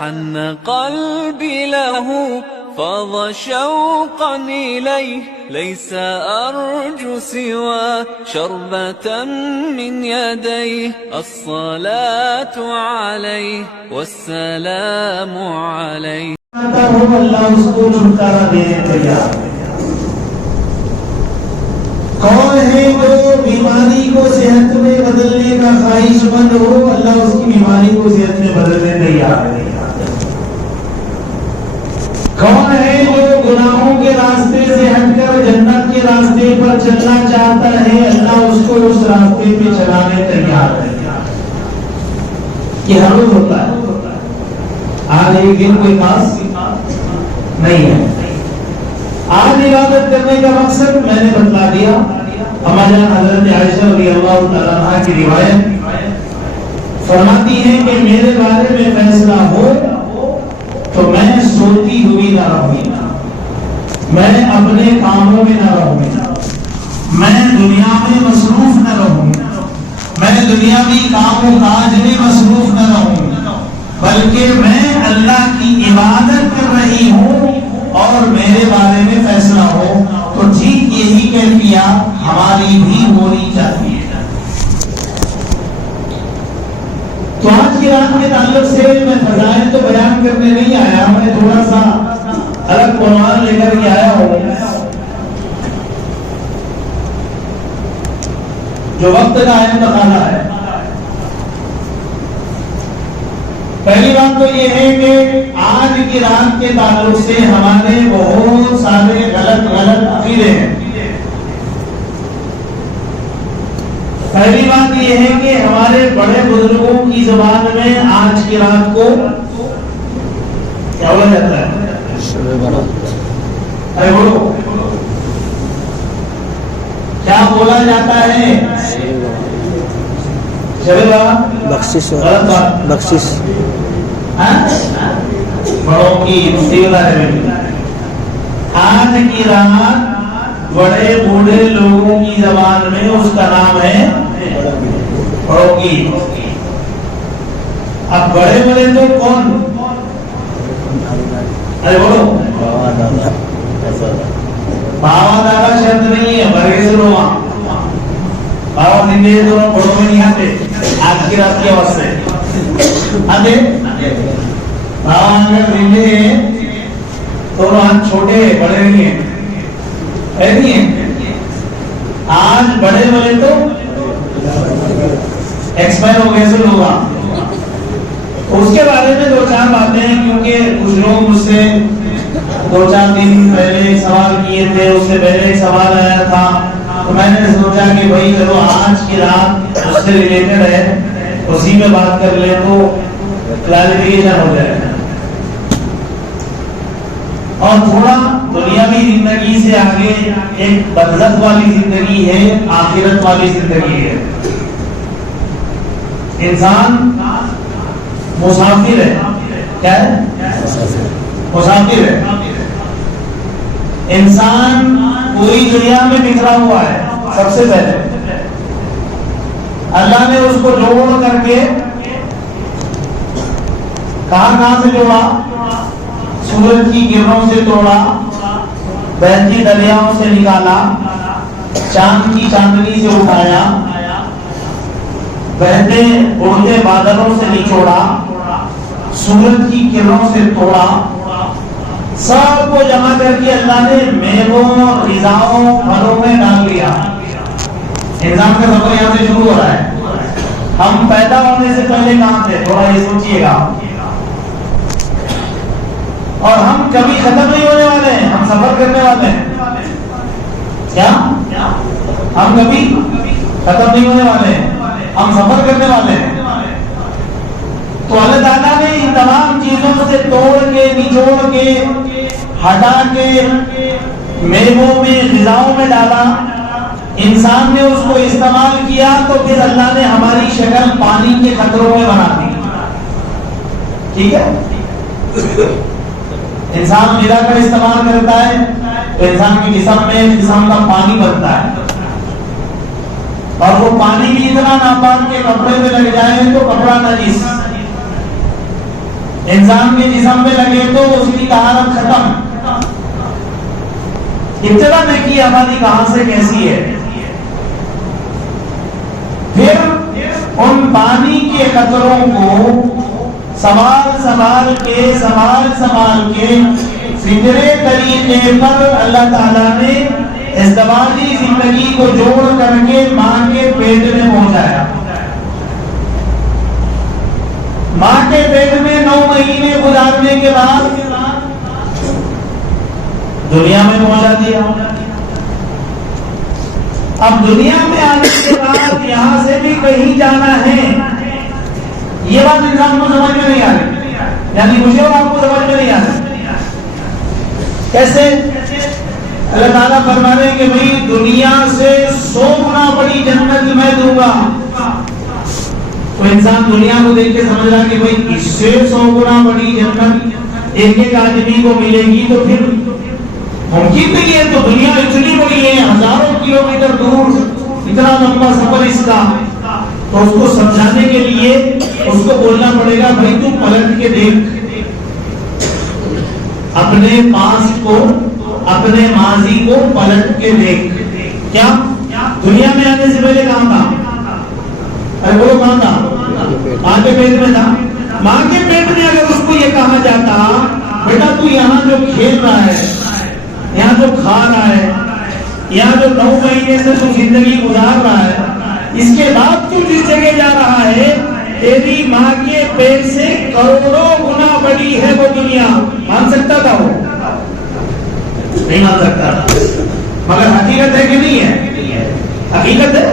أن قلبي له فاض شوقا إليه ليس أرجو سوى شربة من يديه الصلاة عليه والسلام عليه. اللہ اس کو چھٹکارا دینے تیار. کون ہے جو بیماری کو صحت میں بدلنے کا خواہش مند ہو؟ اللہ اس کی بیماری کو صحت میں بدلنے تیار ہے. کون ہے جو گناہوں کے راستے سے ہٹ کر جنت کے راستے پر چلنا چاہتا ہے؟ اللہ اس کو اس راستے پہ چلانے تیار ہے. یہ ہر روز ہوتا ہے. آج ایک دن کوئی خاص نہیں ہے. آج عبادت کرنے کا مقصد میں نے بتلا دیا. اما جان حضرت عائشہ رضی اللہ تعالیٰ عنہ کی روایت فرماتی ہیں کہ میرے بارے میں فیصلہ ہو تو میں سوتی ہوئی نہ رہوں, میں اپنے کاموں میں نہ رہوں, میں دنیا میں مصروف نہ رہوں, میں دنیاوی کام و کاج میں مصروف نہ رہوں, بلکہ میں اللہ کی عبادت کر رہی ہوں اور میرے بارے میں فیصلہ ہو. تو ٹھیک یہی کیفیت ہماری بھی ہونی چاہیے. تو آج کی رات کے تعلق سے میں فضائل تو بیان کرنے نہیں آیا, میں تھوڑا سا الگ عنوان لے کر کے آیا ہوں جو وقت کا اہم تقاضا ہے. پہلی بات تو یہ ہے کہ آج کی رات کے تعلق سے ہمارے بہت سارے غلط عقیدے ہیں. پہلی بات یہ ہے کہ ہمارے بڑے بزرگوں کی زبان میں آج کی رات کو کیا بولا جاتا ہے؟ ارے بولو, کیا بولا جاتا ہے؟ بخشش. بڑوں کی آج کی رات بڑے بوڑھے لوگوں کی زبان میں اس کا نام ہے بڑوں کی. اب بڑے بڑے تو کون؟ ارے بولو, بابا دادا شبد نہیں ہے, بڑے سے لوگ بابا زندگی دونوں بڑوں میں نہیں آتے. آج کی رات کی آواز سے آتے بابا اگر زندگی ہے تو آج چھوٹے بڑے نہیں ہیں, نہیں ہے. آج بڑے بڑے تو ایکسپائر ہو گئے سے لوگ. اس کے بارے میں دو چار باتیں ہیں, کیونکہ کچھ لوگ مجھ سے 2-4 دن پہلے سوال کیے تھے, اس سے پہلے ایک سوال آیا تھا, تو میں نے سوچا کہ بھائی چلو آج کی رات اس سے ریلیٹڈ ہے, اسی میں بات کر لیں تو کلیریفیکیشن ہو جائے. اور تھوڑا دنیاوی زندگی سے آگے ایک برزخ والی زندگی ہے, آخرت والی زندگی ہے. انسان مسافر ہے. کیا ہے؟ مسافر ہے. انسان پوری دنیا میں بکھرا ہوا ہے. سب سے پہلے اللہ نے اس کو جوڑ کر کے کہاں سے جوڑا؟ سورج کی کرنوں سے توڑا, بہتی دریاؤں سے نکالا, چاند کی چاندنی سے اٹھایا, بہتے اڑتے بادلوں سے نچوڑا, سورج کی کرنوں سے توڑا, سب کو جمع کر کے اللہ نے میووں, غذاؤں, پھلوں میں ڈال دیا. انسان کا سفر یہاں سے شروع ہو رہا ہے. ہم پیدا ہونے سے پہلے کہاں تھے؟ تھوڑا یہ سوچئے گا. اور ہم کبھی ختم نہیں ہونے والے ہیں, ہم سفر کرنے والے ہیں. کیا ہم کبھی ختم نہیں ہونے والے ہیں, ہم سفر کرنے والے ہیں. تو اللہ تعالیٰ نے ان تمام چیزوں سے توڑ کے, نچوڑ کے, ہٹا کے میووں میں, غذاؤں میں ڈالا. انسان نے اس کو استعمال کیا تو پھر اللہ نے ہماری شکل پانی کے قطروں میں بنا دی. ٹھیک ہے, انسان غذا کا استعمال کرتا ہے تو انسان کے جسم میں جسم کا پانی بنتا ہے, اور وہ پانی بھی اتنا ناپاک کہ کپڑے میں لگ جائے تو کپڑا نجس. انسان کے جسم میں لگے تو اس کی طہارت ختم. ابتدا میں کی آبادی کہاں سے کیسی ہے. پھر ان پانی کے قطروں کو سنبھال کے فطرے طریقے پر اللہ تعالیٰ نے ازدواجی زندگی کو جوڑ کر کے ماں کے پیٹ میں پہنچایا. ماں کے پیٹ میں 9 مہینے گزارنے کے بعد دنیا میں پہنچا دیا. اب دنیا میں آنے کے بعد یہاں سے بھی کہیں جانا ہے. یہ بات انسان کو سمجھ میں نہیں آ رہی, یعنی مجھے اور آپ کو سمجھ میں نہیں آ رہی. کیسے؟ اللہ تعالیٰ فرما رہے ہیں کہ بھئی دنیا سے 100 گنا بڑی جنت میں دوں گا. تو انسان دنیا کو دیکھ کے سمجھ رہا کہ بھئی اس سے 100 گنا بڑی جنت ایک ایک آدمی کو ملے گی تو پھر ممکن نہیں ہے. تو دنیا اتنی بڑی ہے, ہزاروں کلومیٹر دور, اتنا لمبا سفر اس کا. تو اس کو سمجھانے کے لیے اس کو بولنا پڑے گا بھائی تو پلٹ کے دیکھ اپنے پاس کو, اپنے ماضی کو پلٹ کے دیکھ. کیا دنیا میں آنے سے پہلے کہاں تھا؟ ارے وہ کہاں تھا؟ ماں کے پیٹ میں تھا. ماں کے پیٹ میں اگر اس کو یہ کہا جاتا بیٹا تو یہاں جو کھیل رہا ہے, یہاں جو کھا رہا ہے, یہاں جو 9 مہینے سے تو زندگی گزار رہا ہے, اس کے بعد تو جس جگہ جا رہا ہے تیری ماں کے پیٹ سے کروڑوں گنا بڑی ہے وہ دنیا. مان سکتا تھا وہ؟ نہیں مان سکتا تھا. مگر حقیقت ہے کہ نہیں ہے؟ حقیقت ہے.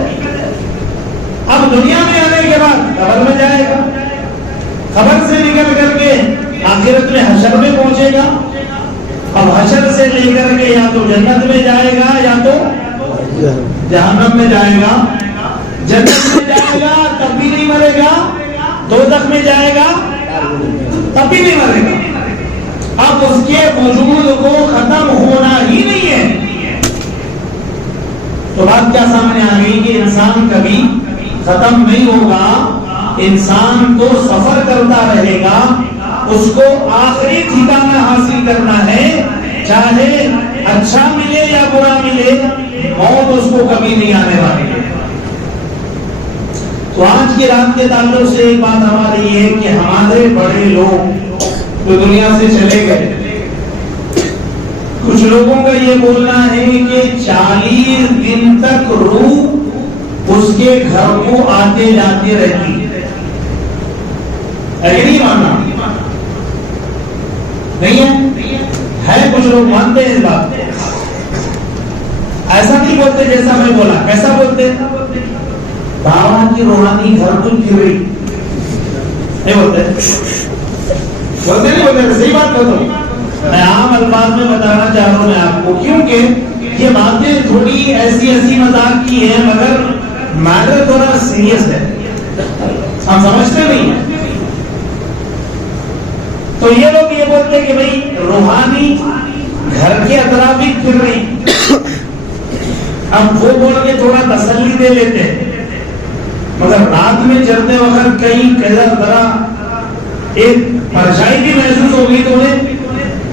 اب دنیا میں آنے کے بعد قبر میں جائے گا, قبر سے نکل کر کے آخرت میں حشر میں پہنچے گا. اب حشر سے لے کر کے یا تو جنت میں جائے گا یا تو جہنم میں جائے گا. جنت میں جائے گا تب بھی نہیں مرے گا, دوزخ میں جائے گا تب بھی نہیں مرے گا. اب اس کے وجود کو ختم ہونا ہی نہیں ہے. تو بات کیا سامنے آ گئی کہ انسان کبھی ختم نہیں ہوگا. انسان تو سفر کرتا رہے گا, اس کو آخری ٹھکانہ حاصل کرنا ہے, چاہے اچھا ملے یا برا ملے, موت اس کو کبھی نہیں آنے والی ہے. تو آج کی رات کے تعلق سے ایک بات ہماری ہے کہ ہمارے بڑے لوگ جو دنیا سے چلے گئے, کچھ لوگوں کا یہ بولنا ہے کہ 40 دن تک روح اس کے گھر کو آتے جاتے رہتی ہے. نہیں ماننا نہیں ہے, کچھ لوگ مانتے ہیں اس بات. ایسا نہیں بولتے جیسا میں بولا. کیسا بولتے؟ بابا کی روحانی گھر تو گر رہی. نہیں بولتے, بولتے نہیں بولتے. صحیح بات بولتا ہوں میں, عام الفاظ میں بتانا چاہ رہا ہوں میں آپ کو, کیونکہ یہ باتیں تھوڑی ایسی ایسی مذاق کی ہیں مگر میٹر تھوڑا سیریس ہے, ہم سمجھتے نہیں ہیں. تو یہ لوگ یہ بولتے کہ بھئی روحانی گھر کے اطراف ہی پھر رہی. اب وہ بول کے تھوڑا تسلی دے لیتے ہیں, مگر رات میں چلتے وقت کہیں ذرا ایک پریشانی بھی محسوس ہوگی تو انہیں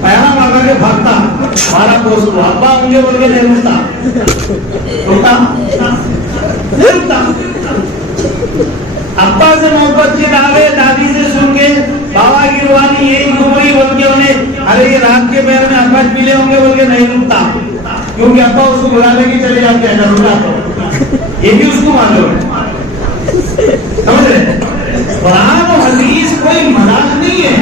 پیغام آ کے بھاگتا, ہمارا دوست ابا ہوں گے بول کے نہیں رکتا. ابا سے محبت کے دعوے دادی سے سن کے بابا کی روحانی یہی گھوم رہی بول کے انہیں ارے یہ رات کے پیر میں ابا ملے ہوں گے بول کے نہیں رکتا, کیونکہ ابا اس کو بلانے کے چلے جاتے ہیں نہ رکا. تو یہ بھی اس کو معلوم ہے. سمجھ رہے؟ قرآن و حدیث کوئی مذاق نہیں ہے.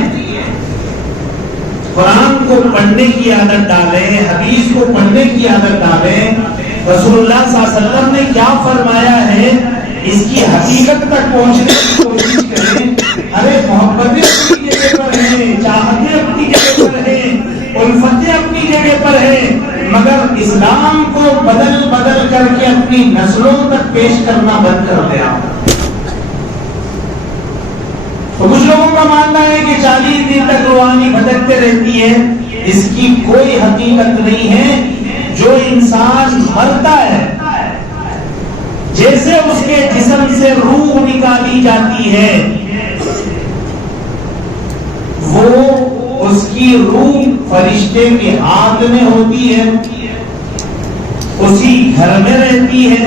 قرآن کو پڑھنے کی عادت ڈالیں, حدیث کو پڑھنے کی عادت ڈالیں. رسول اللہ صلی اللہ علیہ وسلم نے کیا فرمایا ہے اس کی حقیقت تک پہنچنے کی کوشش کریں. ارے محبتیں اپنی جگہ پر ہیں, چاہتیں اپنی جگہ پر ہیں, الفتیں اپنی جگہ پر ہیں, مگر اسلام کو بدل کر کے اپنی نسلوں تک پیش کرنا بند کر دیا. تو کچھ لوگوں کا ماننا ہے کہ 40 دن تک روحانی بھٹکتے رہتی ہے. اس کی کوئی حقیقت نہیں ہے. جو انسان مرتا ہے جیسے اس کے جسم سے روح نکالی جاتی ہے وہ اس کی روح فرشتے کے ہاتھ میں ہوتی ہے، اسی گھر میں رہتی ہے،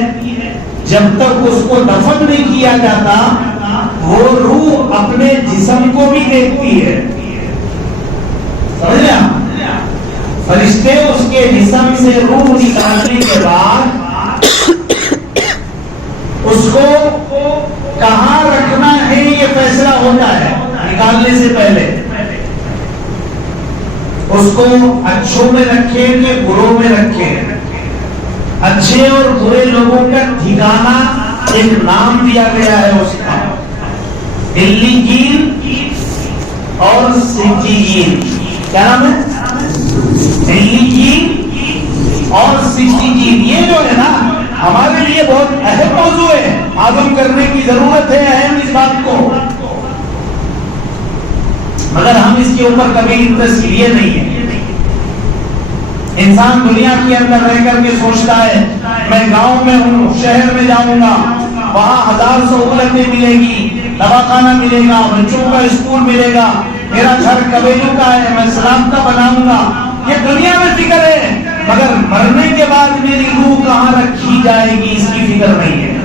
جب تک اس کو دفن نہیں کیا جاتا وہ روح اپنے جسم کو بھی دیکھتی ہے. سمجھ آپ؟ فرشتے اس کے جسم سے روح نکالنے کے بعد اس کو کہاں رکھنا ہے یہ فیصلہ ہوتا ہے. نکالنے سے پہلے اس کو اچھوں میں رکھیں کہ بروں میں رکھیں. اچھے اور برے لوگوں کا ٹھکانہ ایک نام دیا گیا ہے اس کا، علیین اور سجین. کیا نام ہے؟ علیین اور سجین. یہ جو ہے نا ہمارے لیے بہت اہم موضوع ہے، معلوم کرنے کی ضرورت ہے اہم اس بات کو، مگر ہم اس کے اوپر کبھی انٹرسٹ لیے نہیں ہے. انسان دنیا کے اندر رہ کر کے سوچتا ہے میں گاؤں میں ہوں، شہر میں جاؤں گا، وہاں 1000 سہولتیں ملے گی، دواخانہ ملے گا، بچوں کا اسکول ملے گگا، میرا گھر قبیلوں کا ہے، میں سلام کا بناؤں گا. یہ دنیا میں فکر ہے، مگر مرنے کے بعد میری روح کہاں رکھی جائے گی اس کی فکر نہیں ہے.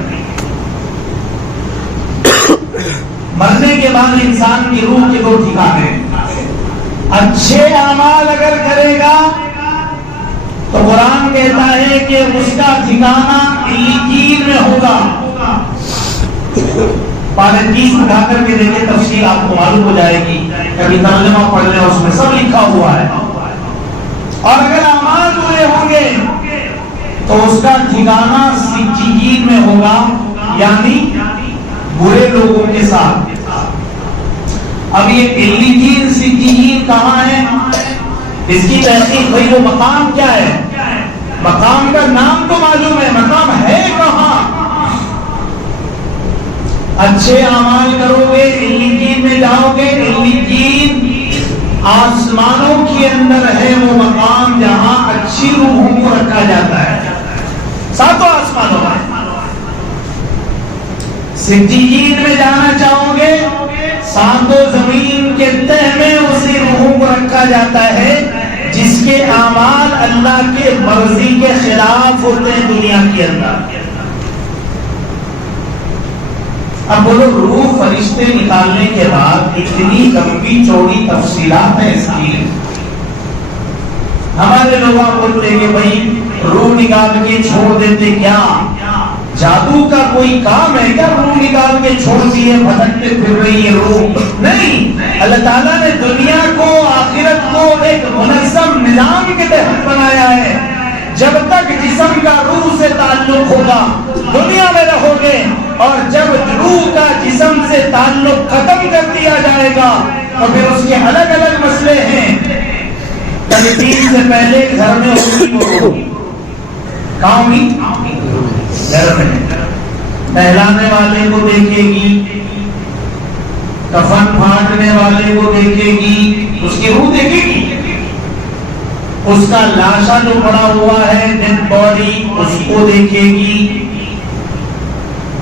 مرنے کے بعد انسان کی روح کے 2 ٹھکانے. اچھے اعمال اگر کرے گا تو قرآن کہتا ہے کہ اس کا ٹھکانہ علیین میں ہوگا. پالتیس اٹھا کر کے دیکھیں، تفصیل آپ کو معلوم ہو جائے گی، کبھی ترجمہ پڑھ لیں، اس میں سب لکھا ہوا ہے. اور اگر اعمال برے ہوں گے تو اس کا ٹھکانہ سجین میں ہوگا، یعنی برے لوگوں کے ساتھ. اب یہ علیین سجین کہاں ہے؟ اس کی تحقیق بھائی وہ مقام کیا ہے؟ مقام کا نام تو معلوم ہے، مقام ہے کہاں؟ اچھے اعمال کرو گے علیین میں جاؤ گے. علیین آسمانوں کے اندر ہے وہ مقام جہاں اچھی روحوں کو رکھا جاتا ہے، 7 آسمانوں میں. سجین میں جانا چاہو گے 7 زمین کے تہ میں اسی روحوں کو رکھا جاتا ہے جس کے اعمال اللہ کے مرضی کے خلاف ہوتے ہیں دنیا کے اندر. اب بولو، روح فرشتے نکالنے کے بعد اتنی لمبی چوڑی تفصیلات ہیں اس کی. ہمارے لوگ بولتے ہیں کہ بھائی روح نکال کے چھوڑ دیتے، کیا جادو کا کوئی کام ہے کیا؟ روح نکال کے چھوڑتی ہے، بھٹکتے پھر رہی ہے روح. نہیں، اللہ تعالیٰ نے دنیا کو، آخرت کو ایک منظم نظام کے تحت بنایا ہے. جب تک جسم کا روح سے تعلق ہوگا دنیا میں رہو گے، اور جب روح کا جسم سے تعلق ختم کر دیا جائے گا تو پھر اس کے الگ الگ مسئلے ہیں. تلقین سے پہلے گھر میں ہوگی، کہاں ہوگی؟ گھر میں. نہلانے والے کو دیکھے گی، کفن پھاڑنے والے کو دیکھے گی، اس کی روح دیکھے گی. اس کا لاشا جو پڑا ہوا ہے ڈیڈ باڈی، اس کو دیکھے گی.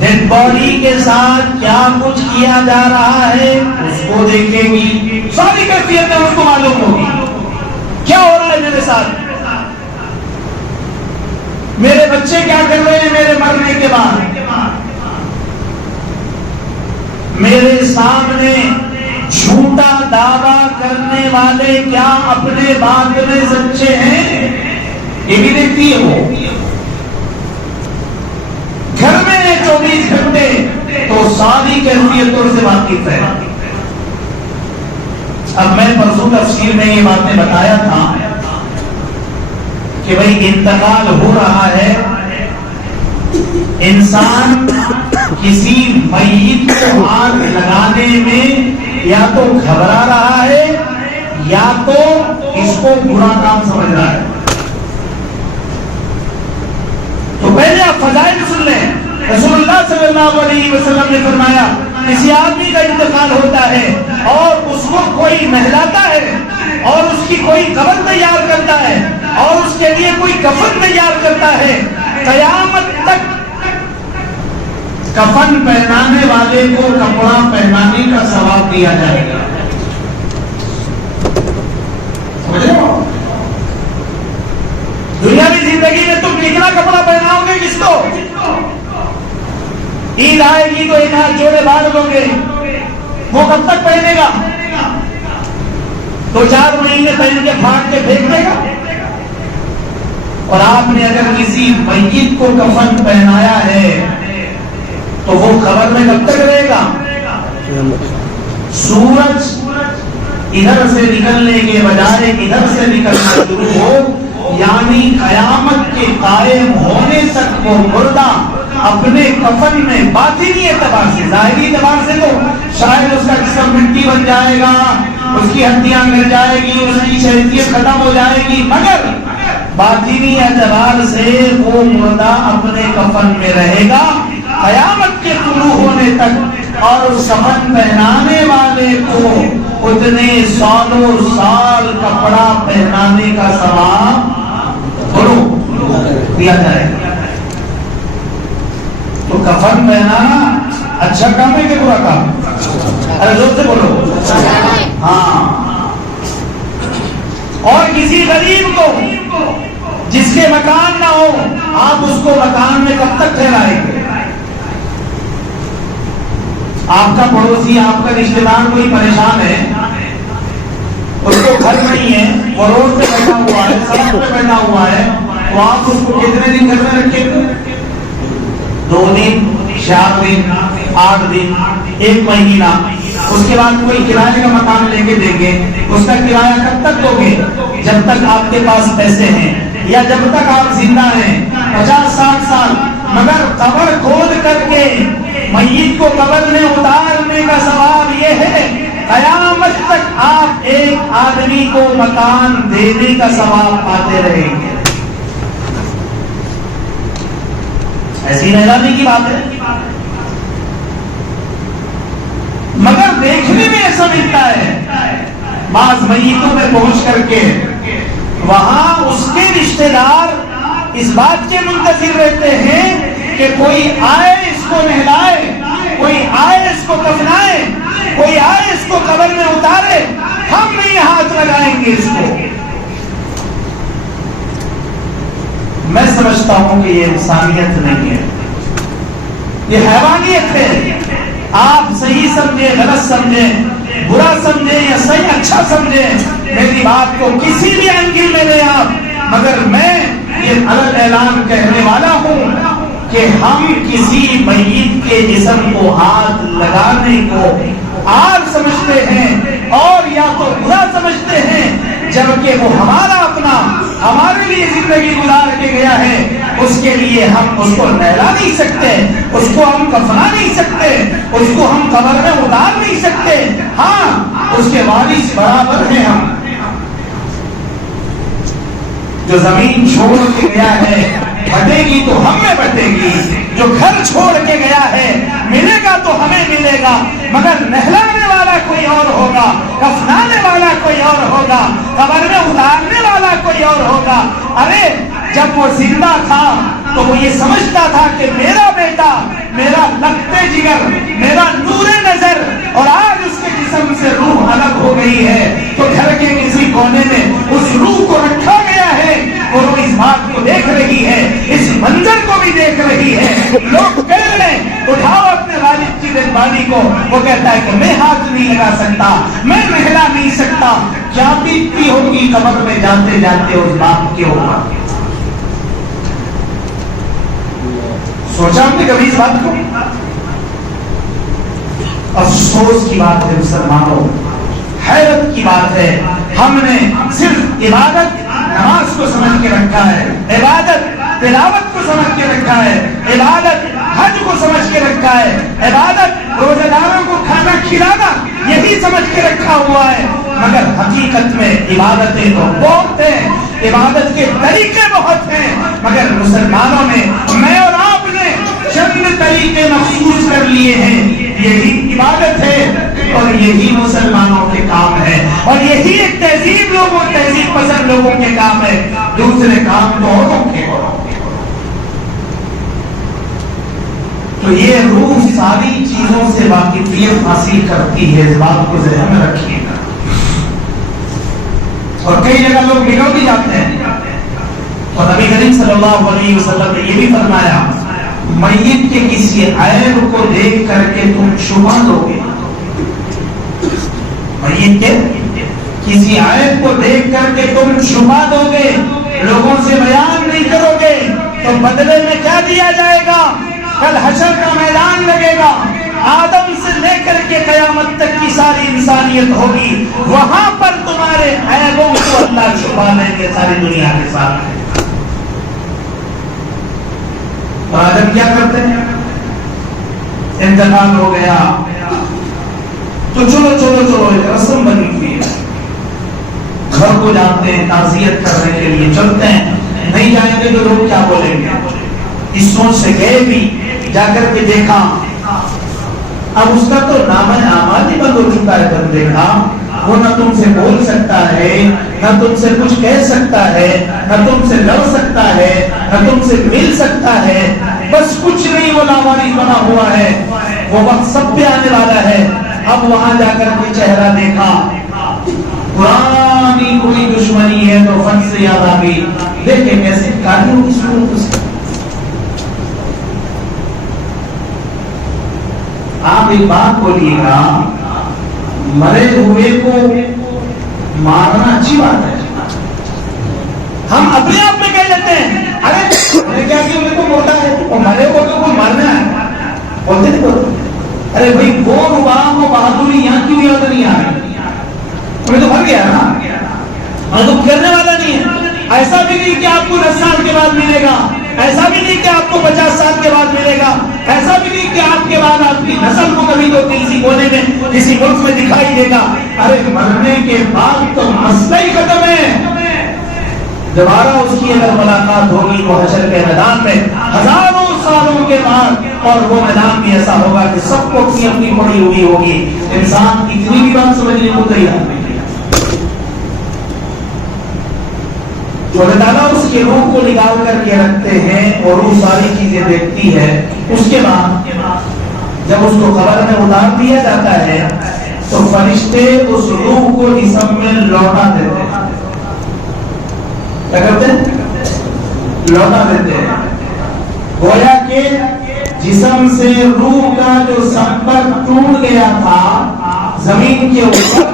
ڈیڈ باڈی کے ساتھ کیا کچھ کیا جا رہا ہے اس کو دیکھے گی. ساری کیفیتیں اس کو معلوم ہوگی، کیا ہو رہا ہے میرے ساتھ، میرے بچے کیا کر رہے ہیں میرے مرنے کے بعد، میرے سامنے جھوٹا دعویٰ کرنے والے کیا اپنے بات میں سچے ہیں، یہ بھی دیکھتی ہے وہ. گھر میں 24 گھنٹے تو ساری کیفیتوں سے واقف ہے. اب میں پرسوں تفسیر میں یہ باتیں بتایا تھا کہ بھائی انتقال ہو رہا ہے، انسان کسی میت کو ہاتھ لگانے میں یا تو گھبرا رہا ہے یا تو اس کو برا کام سمجھ رہا ہے. تو پہلے آپ فضائل سن لیں. رسول اللہ صلی اللہ علیہ وسلم نے فرمایا کسی آدمی کا انتقال ہوتا ہے اور اس کو کوئی نہلاتا ہے اور اس کی کوئی قبر تیار کرتا ہے اور اس کے لیے کوئی کفن تیار کرتا ہے، قیامت تک کفن پہنانے والے کو کپڑا پہنانے کا ثواب دیا جائے گا. کتنا کپڑا پہناؤ گے کس کو؟ عید آئے گی تو ایک ہاتھ جوڑے باندھ دو گے، وہ کب تک پہنے گا؟ 2-4 مہینے پہن کے پھاڑ کے پھینک دے گا۔ اور آپ نے اگر کسی میت کو کفن پہنایا ہے تو وہ قبر میں کب تک رہے گا؟ سورج ادھر سے نکلنے کے بجائے ادھر سے نکلنا شروع ہو، یعنی قیامت کے قائم ہونے تک وہ مردہ اپنے کفن میں باطنی اعتبار سے، ظاہری اعتبار سے تو شاید اس کا جسم مٹی بن جائے گا، اس کی ہڈیاں گر جائے گی، اس کی شہریت ختم ہو جائے گی، مگر باطنی اعتبار سے وہ مردہ اپنے کفن میں رہے گا قیامت کے طلوع ہونے تک، اور اس کفن پہنانے والے کو اتنے سالوں سال کپڑا پہنانے کا ثواب دیا جائے گا۔ تو کفن پہنانا اچھا کام ہے کہ برا کام؟ ارے زور سے بولو۔ ہاں، اور کسی غریب کو جس کے مکان نہ ہو، آپ اس کو مکان میں کب تک ٹھہرائیں گے؟ آپ کا پڑوسی، آپ کا رشتے دار کوئی پریشان ہے، اس کو گھر نہیں ہے، وہ روڈ پہ بیٹھا ہوا ہے، سڑک پہ بیٹھا ہوا ہے، تو آپ اس کو کتنے دن گھر میں رکھیں گے؟ 2 دن، 4 دن، 8 دن، 1 مہینہ، اس کے بعد کوئی کرائے کا مکان لے کے دیں گے، اس کا کرایہ کب تک دو گے؟ جب تک آپ کے پاس پیسے ہیں، یا جب تک آپ زندہ ہیں، 50-60 سال۔ مگر قبر کھود کر کے میت کو قبر میں اتارنے کا ثواب یہ ہے، قیامت تک آپ ایک آدمی کو مکان دینے کا ثواب پاتے رہیں گے۔ ایسی حیرانی کی بات ہے، مگر دیکھنے میں ایسا ملتا ہے بعض میتوں میں پہنچ کر کے وہاں اس کے رشتہ دار اس بات کے منتظر رہتے ہیں کہ کوئی آئے اس کو نہلائے، کوئی آئے اس کو کفنائے، کوئی آئے اس کو قبر میں اتارے، ہم نہیں ہاتھ لگائیں گے اس کو۔ میں سمجھتا ہوں کہ یہ انسانیت نہیں ہے، یہ حیوانیت ہے۔ آپ صحیح سمجھیں، غلط سمجھیں، برا سمجھیں یا صحیح اچھا سمجھیں، میری بات کو کسی بھی اینگل میں لیں آپ، مگر میں یہ الگ اعلان کہنے والا ہوں کہ ہم کسی میت کے جسم کو ہاتھ لگانے کو آر سمجھتے ہیں اور یا تو برا سمجھتے ہیں، جبکہ وہ ہمارا اپنا ہمارے لیے زندگی گزار کے گیا ہے، اس کے لیے ہم اس کو نہلا نہیں سکتے، اس کو ہم کفنا نہیں سکتے، اس کو ہم قبر میں اتار نہیں سکتے، ہاں اس کے وارث برابر ہیں ہم۔ جو زمین چھوڑ کے گیا ہے بٹے گی تو ہم میں بٹے گی، جو گھر چھوڑ کے گیا ہے ملے گا تو ہمیں ملے گا، مگر نہلانے والا کوئی اور ہوگا، کفنانے والا کوئی اور ہوگا، قبر میں اتارنے والا کوئی اور ہوگا۔ ارے جب وہ زندہ تھا تو وہ یہ سمجھتا تھا کہ میرا بیٹا، میرا لگتے جگر، میرا نور نظر، اور آج اس کے جسم سے روح الگ ہو گئی ہے تو گھر کے کسی کونے میں اس روح کو رکھا گیا ہے، اور وہ اس بات کو دیکھ رہی ہے، اس منظر کو بھی دیکھ رہی ہے۔ لوگ کہہ رہے ہیں اٹھاؤ اپنے والد کی ڈیڈ باڈی کو، وہ کہتا ہے کہ میں ہاتھ نہیں لگا سکتا، میں نہلا نہیں سکتا۔ کیا بیتتی ہوگی قبر میں جاتے جاتے اس باپ کے اوپر؟ سوچا ہم نے کبھی اس بات کو؟ افسوس کی بات ہے مسلمانوں، حیرت کی بات ہے، ہم نے صرف عبادت نماز کو سمجھ کے رکھا ہے، عبادت تلاوت کو سمجھ کے رکھا ہے، عبادت حج کو سمجھ کے رکھا ہے، عبادت روزہ داروں کو کھانا کھلانا یہی سمجھ کے رکھا ہوا ہے، مگر حقیقت میں عبادتیں تو بہت ہیں، عبادت کے طریقے بہت ہیں، مگر مسلمانوں نے، میں اور آپ نے چند طریقے مخصوص کر لیے ہیں، یہی عبادت ہے اور یہی مسلمانوں کے کام ہے، اور یہی ایک تہذیب لوگوں، تہذیب پسند لوگوں کے کام ہے، دوسرے کام تو اوروں کے ہو۔ تو یہ روح ساری چیزوں سے واقفیت حاصل کرتی ہے، اس بات کو ذہن میں رکھیے گا۔ اور کئی جگہ لوگ بگڑ بھی جاتے ہیں، اور نبی کریم صلی اللہ علیہ وسلم نے یہ بھی فرمایا میت کے کسی عیب کو دیکھ کر کے تم شبہ دو گے، میت کے کسی عیب کو دیکھ کر کے تم شبہ دو گے، لوگوں سے بیان نہیں کرو گے، تو بدلے میں کیا دیا جائے گا؟ کل حشر کا میدان لگے گا، آدم سے لے کر کے قیامت تک کی ساری انسانیت ہوگی، وہاں پر تمہارے عیبوں کو اللہ چھپا لیں گے ساری دنیا کے سامنے۔ اور آج ہم کیا کرتے ہیں؟ انتقال ہو گیا تو چلو چلو چلو رسم بنی ہوئی ہے، گھر کو جاتے ہیں تعزیت کرنے کے لیے چلتے ہیں، نہیں جائیں گے تو لوگ کیا بولیں گے، اس سوچ سے گئے بھی، جا کر کے دیکھا اب اس کا تو نام اعمال ہی بند ہو چکا ہے بندے کا، وہ نہ تم سے بول سکتا ہے، نہ تم سے کچھ کہہ سکتا ہے، نہ تم سے لڑ سکتا ہے، نہ تم سے مل سکتا ہے، بس کچھ نہیں، وہ لاوارث بنا ہوا ہے، وہ وقت سب پہ آنے والا ہے۔ اب وہاں جا کر کے چہرہ دیکھا، پرانی کوئی دشمنی ہے تو فن سے یاد آ گئی، دیکھیں کیسے کاریوں کی صورت اس آپ ایک بات بولیے گا، مرے ہوئے کو مارنا اچھی بات ہے، ہم اپنے آپ میں کہہ لیتے ہیں ارے کیا کہ ان کو مردہ ہے اور مرے کو تو کوئی مارنا ہے، بولتے نہیں بولتے، ارے بھائی وہ رباب وہ بہادری یہاں کیوں یاد نہیں آ رہی، ہمیں تو بھر گیا نا، ہمیں تو کرنے والا نہیں ہے۔ ایسا بھی نہیں کہ آپ کو 10 سال کے بعد ملے گا، ایسا بھی نہیں کہ آپ کو 50 سال کے بعد ملے گا، ایسا بھی نہیں کہ آپ کے بعد آپ کی نسل کو کبھی تو کسی کونے میں کسی ملک میں دکھائی دے گا۔ ارے مرنے کے بعد تو مسئلہ ہی ختم ہے، دوبارہ اس کی اگر ملاقات ہوگی وہ حشر کے میدان میں ہزاروں سالوں کے بعد، اور وہ میدان بھی ایسا ہوگا کہ سب کو اپنی اپنی پڑی ہوئی ہوگی، انسان اتنی بھی بات سمجھنے کو تیار نہیں۔ اللہ تعالیٰ اس کی روح کو نکال کر کے رکھتے ہیں اور روح ساری چیزیں دیکھتی ہے، اس کے بعد جب اس کو قبر میں اتار دیا جاتا ہے تو فرشتے اس روح کو جسم میں لوٹا دیتے ہیں، کیا کرتے ہیں؟ لوٹا دیتے ہیں، گویا کہ جسم سے روح کا جو سمپرک ٹوٹ گیا تھا زمین کے اوپر،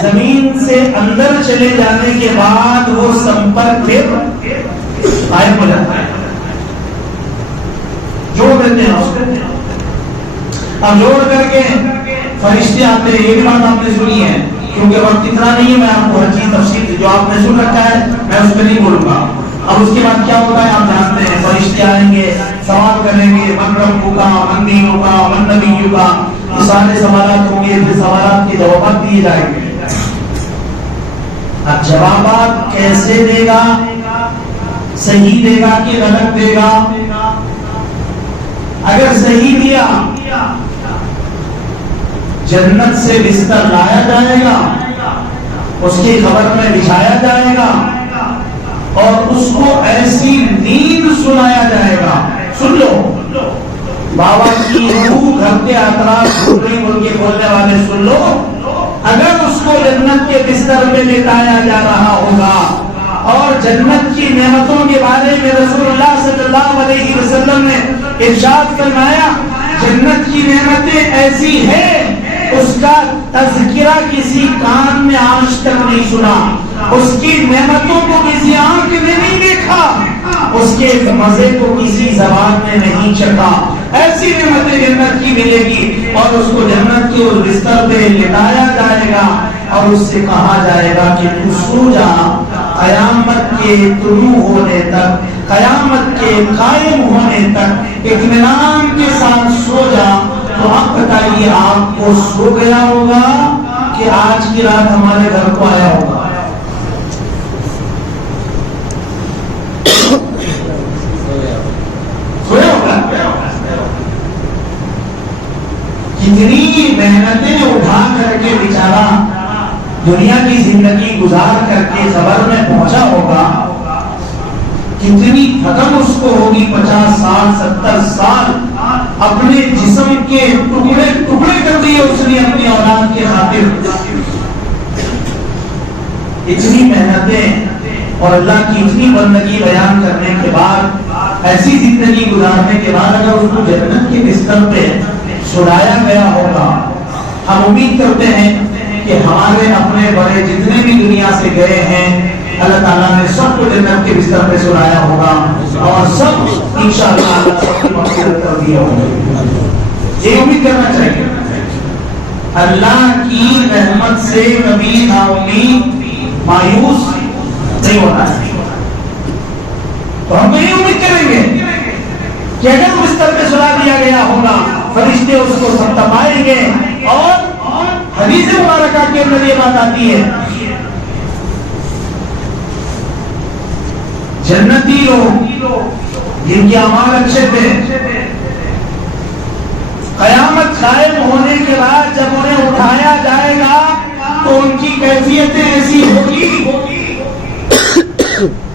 زمین سے اندر چلے جانے کے بعد وہ سمپرک پھر غائب ہو جاتا ہے، جوڑ دیتے ہیں اس کو، اب جوڑ کر کے فرشتے آتے ہیں۔ یہ بھی بات آپ نے سنی ہے، کیونکہ وقت اتنا نہیں ہے میں آپ کو ہر چیز تفصیل جو آپ نے سن رکھا ہے میں اس پہ نہیں بولوں گا۔ اب اس کے بعد کیا ہوتا ہے آپ جانتے ہیں، فرشتے آئیں گے، سوال کریں گے، من ربک کا، من دینک کا، من نبیک کا، یہ سارے سوالات ہوں گے، پھر سوالات کے جوابات دیے جائیں گے۔ اب جوابات کیسے دے گا، صحیح دے گا کہ غلط دے گا؟ اگر صحیح دیا جنت سے بستر لایا جائے گا، اس کی قبر میں بچھایا جائے گا اور اس کو ایسی نیند سنایا جائے گا۔ سن لو بابا کی روح گھر کے اطراف گھومنے کے بولنے والے سن لو، اگر اس کو جنت کے بستر میں لٹایا جا رہا ہوگا اور جنت کی نعمتوں کے بارے میں رسول اللہ صلی اللہ علیہ وسلم نے ارشاد فرمایا جنت کی نعمتیں ایسی ہیں اس کا تذکرہ کسی کان نے آج تک نہیں سنا، اس کی نعمتوں کو کسی آنکھ نے نہیں دیکھا، اس کے مزے کو کسی زبان نے نہیں چکھا، ایسی نعمتیں جنت کی ملے گی۔ اور اس کو جنت کے اس بستر پہ لٹایا جائے گا اور اس سے کہا جائے گا کہ تو سو جا، قیامت کے طلوع ہونے تک، قیامت کے قائم ہونے تک اطمینان کے ساتھ سو جا۔ تو آپ بتائیے آپ کو سو گیا ہوگا کہ آج کی رات ہمارے گھر کو آیا ہوگا؟ سویا ہوگا؟ کتنی محنتیں اٹھا کر کے بیچارہ دنیا کی زندگی گزار کر کے قبر میں پہنچا ہوگا، کتنی تھکن اس کو ہوگی، 50 سال 70 سال اپنے جسم کے ٹکڑے ٹکڑے کر دیے اس نے اپنی اولاد کے خاطر، اتنی محنتیں اور اللہ کی اتنی بندگی بیان کرنے کے بعد، ایسی زندگی گزارنے کے بعد اگر اس کو جنت کے بستر پہ سلایا گیا ہوگا، ہم امید کرتے ہیں کہ ہمارے اپنے بڑے جتنے بھی دنیا سے گئے ہیں اللہ تعالیٰ نے سب کو جنت کے بستر پہ سلایا ہوگا اور سب انشاءاللہ اللہ سب کی مغفرت کر دیا ہوگا۔ یہ امید کرنا چاہیے۔ اللہ کی رحمت سے کبھی نا امید مایوس نہیں ہونا ہے۔ تو ہم تو یہ امید کریں گے کہ اگر بستر پہ سلا دیا گیا ہوگا، فرشتے اس کو سب تپائیں گے، اور حدیث مبارکہ کے اندر یہ بات آتی ہے جنتی لوگ جن کے اعمال اچھے تھے، قیامت قائم ہونے کے بعد جب انہیں اٹھایا جائے گا تو ان کی کیفیتیں ایسی ہوگی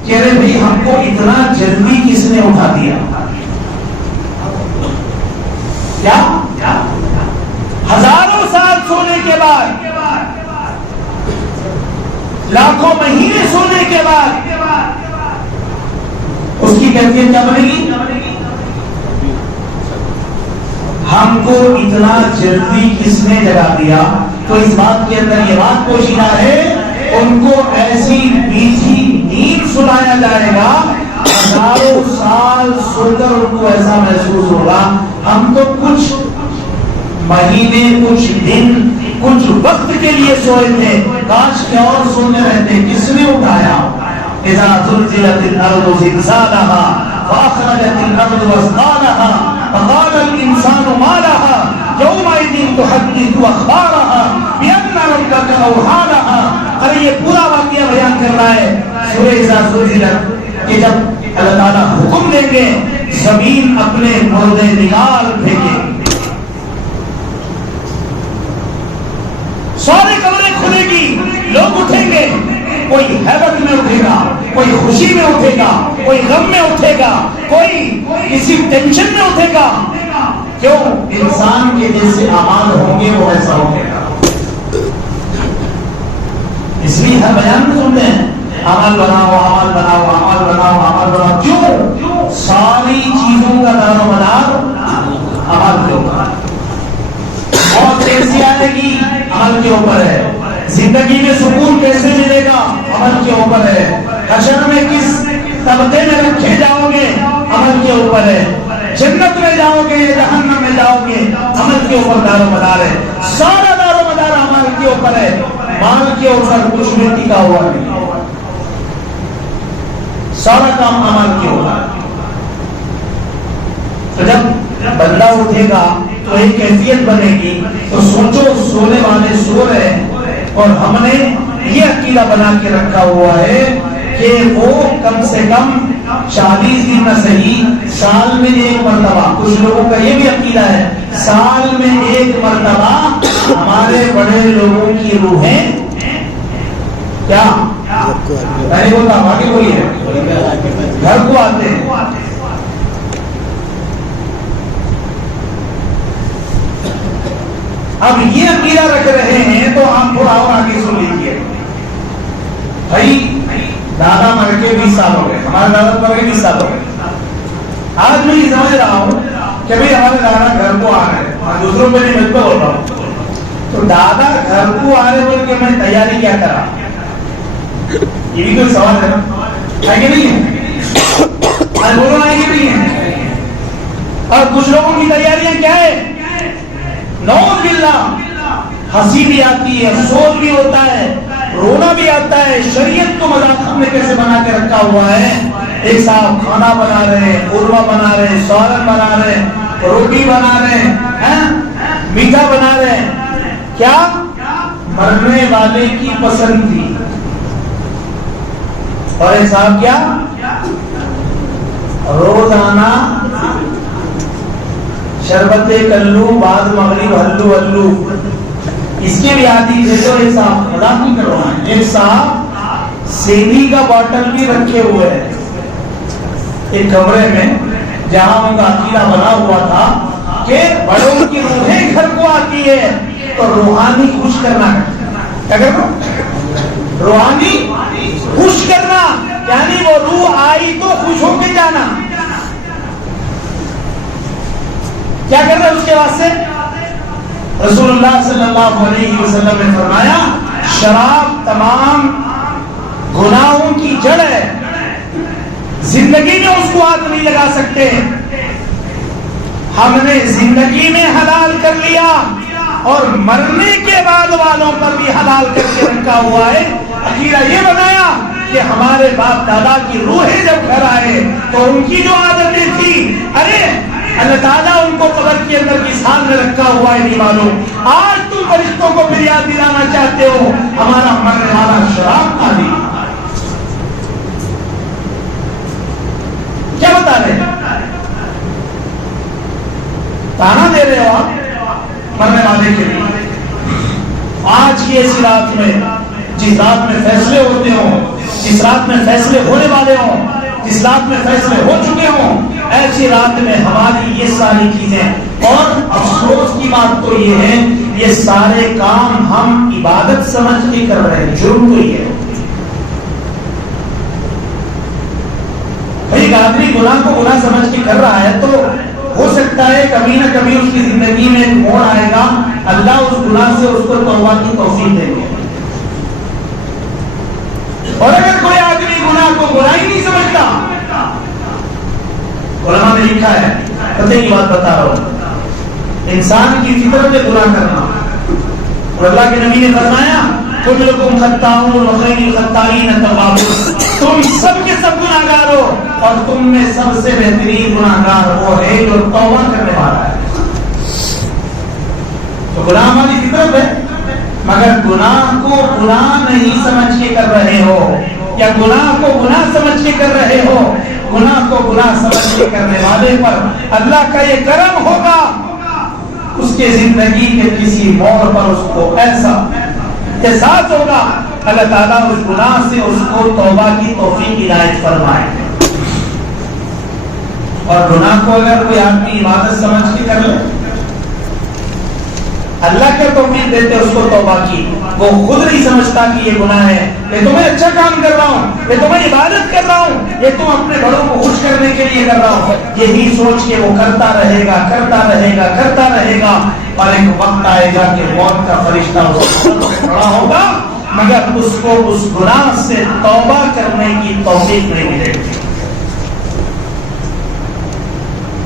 کہ ارے بھائی ہم کو اتنا جلدی کس نے اٹھا دیا؟ کیا ہزاروں سال سونے کے بعد، لاکھوں مہینے سونے کے بعد اس کی کیفیت کیا بنے گی؟ ہم کو اتنا جلدی کس نے جگا دیا؟ تو اس بات کے اندر یہ بات پوشیدہ ہے، ان کو ایسی میٹھی نیند سلایا جائے گا، ہزاروں سال سو کر ان کو ایسا محسوس ہوگا ہم تو کچھ مہینے، کچھ دن، کچھ وقت کے لیے سوئے تھے، کاش کہ اور سونے رہتے، کس نے اٹھایا؟ اذا زلزلت الارض زلزالها واخرجت الارض اثقالها فقال الانسان ما لها يومئذ تحدث اخبارها بان ربك اوحى لها۔ ارے یہ پورا واقعہ بیان کر رہا ہے سورہ اذا زلزلت کہ جب اللہ تعالیٰ حکم دیں گے زمین اپنے مردے نگال پھینکے، سارے قبریں کھلے گی، لوگ اٹھیں گے، کوئی ہیبت میں اٹھے گا، کوئی خوشی میں اٹھے گا، کوئی غم میں اٹھے گا، کوئی کسی ٹینشن میں اٹھے گا۔ کیوں؟ انسان کے جیسے اعمال ہوں گے وہ ایسا ہوگا۔ اس لیے ہر بیان میں سنتے ہیں عمل بناؤ، عمل بناؤ، عمل بناؤ، عمل بناؤ۔ کیوں؟ ساری چیزوں کا دار و مدار عمل کے اوپر ہے۔ موت کیسے آئے گی؟ عمل کے اوپر ہے۔ زندگی میں سکون کیسے ملے گا؟ عمل کے اوپر ہے۔ حشر میں کس طبقے میں رکھے جاؤ گے؟ عمل کے اوپر ہے۔ جنت میں جاؤ گے، جہنم میں جاؤ گے، عمل کے اوپر دار و مدار ہے۔ سارا دار و مدار عمل کے اوپر ہے، مال کے اوپر کچھ بھی ٹکا ہوا نہیں، سارا کام عمل کے اوپر۔ تو جب بندہ اٹھے گا تو ایک کیفیت بنے گی۔ تو سوچو سونے والے سو رہے ہیں اور ہم نے یہ عقیدہ بنا کے رکھا ہوا ہے کہ وہ کم سے کم 40 دن نہ صحیح سال میں ایک مرتبہ، کچھ لوگوں کا یہ بھی عقیدہ ہے سال میں ایک مرتبہ ہمارے بڑے لوگوں کی روحیں کیا میں نے بولا آگے بولیے گھر کو آتے ہیں۔ اب یہ عقیدہ رکھ رہے ہیں تو آپ تھوڑا اور آگے سن لیجیے۔ بھائی دادا مر کے 20 سال ہو گئے، ہمارے دادا مر کے 20 سال ہو گئے۔ آج میں یہ سمجھ رہا ہوں کہ بھائی ہمارے دادا گھر کو آ رہے ہیں، دوسروں پہ نہیں مجھ پہ بول رہا ہوں، تو دادا گھر کو آ رہے بول کے میں تیاری کیا کرا؟ یہ بھی کوئی سوال ہے نا، ہے کہ نہیں ہے؟ آج بولو ہے کہ نہیں ہے؟ اور کچھ لوگوں کی تیاریاں کیا ہے؟ نعوذ باللہ، ہنسی بھی آتی ہے، افسوس بھی ہوتا ہے، رونا بھی آتا ہے۔ شریعت کو مذاق ہم نے کیسے بنا کے رکھا ہوا ہے؟ ایک صاحب کھانا بنا رہے ہیں، قورمہ بنا رہے ہیں، سالن بنا رہے ہیں، روٹی بنا رہے ہیں، میٹھا بنا رہے ہیں، کیا مرنے والے کی پسند تھی۔ اور ایک صاحب کیا روزانہ شربت کلو بعد مغرب ہلو ہلو، اس کے بھی عادی تھے۔ تو ایک صاحب مذاق نہیں کر رہا ہے، ایک صاحب سینی کا باٹل بھی رکھے ہوئے ہیں ایک کمرے میں، جہاں ان کا عقیدہ بنا ہوا تھا کہ بڑوں کی روحیں گھر کو آتی ہے تو روحانی خوش کرنا، کیا کرنا؟ روحانی خوش کرنا۔ یعنی وہ روح آئی تو خوش ہو کے جانا. کیا کر رہے اس کے واسطے؟ رسول اللہ صلی اللہ علیہ وسلم نے فرمایا شراب تمام گناہوں کی جڑ ہے, زندگی میں اس کو ہاتھ نہیں لگا سکتے. ہم نے زندگی میں حلال کر لیا اور مرنے کے بعد والوں پر بھی حلال کر کے رکھا ہوا ہے. عقیدہ یہ بنایا کہ ہمارے باپ دادا کی روحیں جب گھر آئے تو ان کی جو عادتیں تھی, ارے اللہ تعالیٰ ان کو قبر کے اندر کس حال میں رکھا ہوا ہے نہیں معلوم. آج تم فرشتوں کو پھر یاد دلانا چاہتے ہو ہمارا مرنے والا شراب کا بھی. کیا بتا رہے ہیں؟ تانا دے رہے ہو آپ مرنے والے کے لیے. آج کی ایسی رات میں, جس رات میں فیصلے ہوتے ہوں, جس رات میں فیصلے ہونے والے ہوں, جس رات میں فیصلے ہو چکے ہوں, ایسی رات میں ہماری یہ ساری چیزیں, اور افسوس کی بات تو یہ ہے یہ سارے کام ہم عبادت سمجھ کے کر رہے ہیں. جرم تو یہ ہے بھائی, آدمی گناہ کو گناہ سمجھ کے کر رہا ہے تو ہو سکتا ہے کبھی نہ کبھی اس کی زندگی میں ایک موڑ آئے گا, اللہ اس گناہ سے اس کو توبہ کی توفیق دیں گے. اور اگر کوئی آدمی گناہ کو گناہ ہی نہیں سمجھتا, علماء نے لکھا ہے, پتہ کی بات بتا رہا ہوں, انسان کی فطرت ہے گناہ کرنا. اور اللہ کے نبی نے فرمایا کلکم خطاؤون وخیر الخطائین التوابون, تم سب کے سب گناہگار ہو اور تم میں سب سے بہترین گناہگار وہ ہے جو توبہ کرنے والا ہے. تو گناہ ہماری فطرت ہے, مگر گناہ کو گناہ نہیں سمجھ کے کر رہے ہو, یا گناہ کو گناہ سمجھ کے کر رہے ہو, گناہ کو گناہ سمجھ کے کرنے والے پر اللہ کا یہ کرم ہوگا, اس کے زندگی کے کسی موڑ پر اس کو ایسا احساس ہوگا اللہ تعالیٰ اس گناہ سے اس کو توبہ کی توفیق عنایت فرمائے. اور گناہ کو اگر کوئی آدمی عبادت سمجھ کے کر لے, اللہ کے توفیق دیتے اس کو توبہ کی, وہ خود نہیں سمجھتا کہ یہ گناہ ہے, یہ تو میں اچھا کام کر رہا ہوں, یہ تو میں عبادت کر رہا ہوں, یہ تو اپنے بڑوں کو خوش کرنے کے لیے کر رہا ہوں, یہی سوچ کے وہ کرتا رہے گا کرتا رہے گا کرتا رہے گا, اور ایک وقت آئے گا کہ موت کا فرشتہ اس پر کھڑا ہوگا, مگر اس کو اس گناہ سے توبہ کرنے کی توفیق نہیں ملے گی.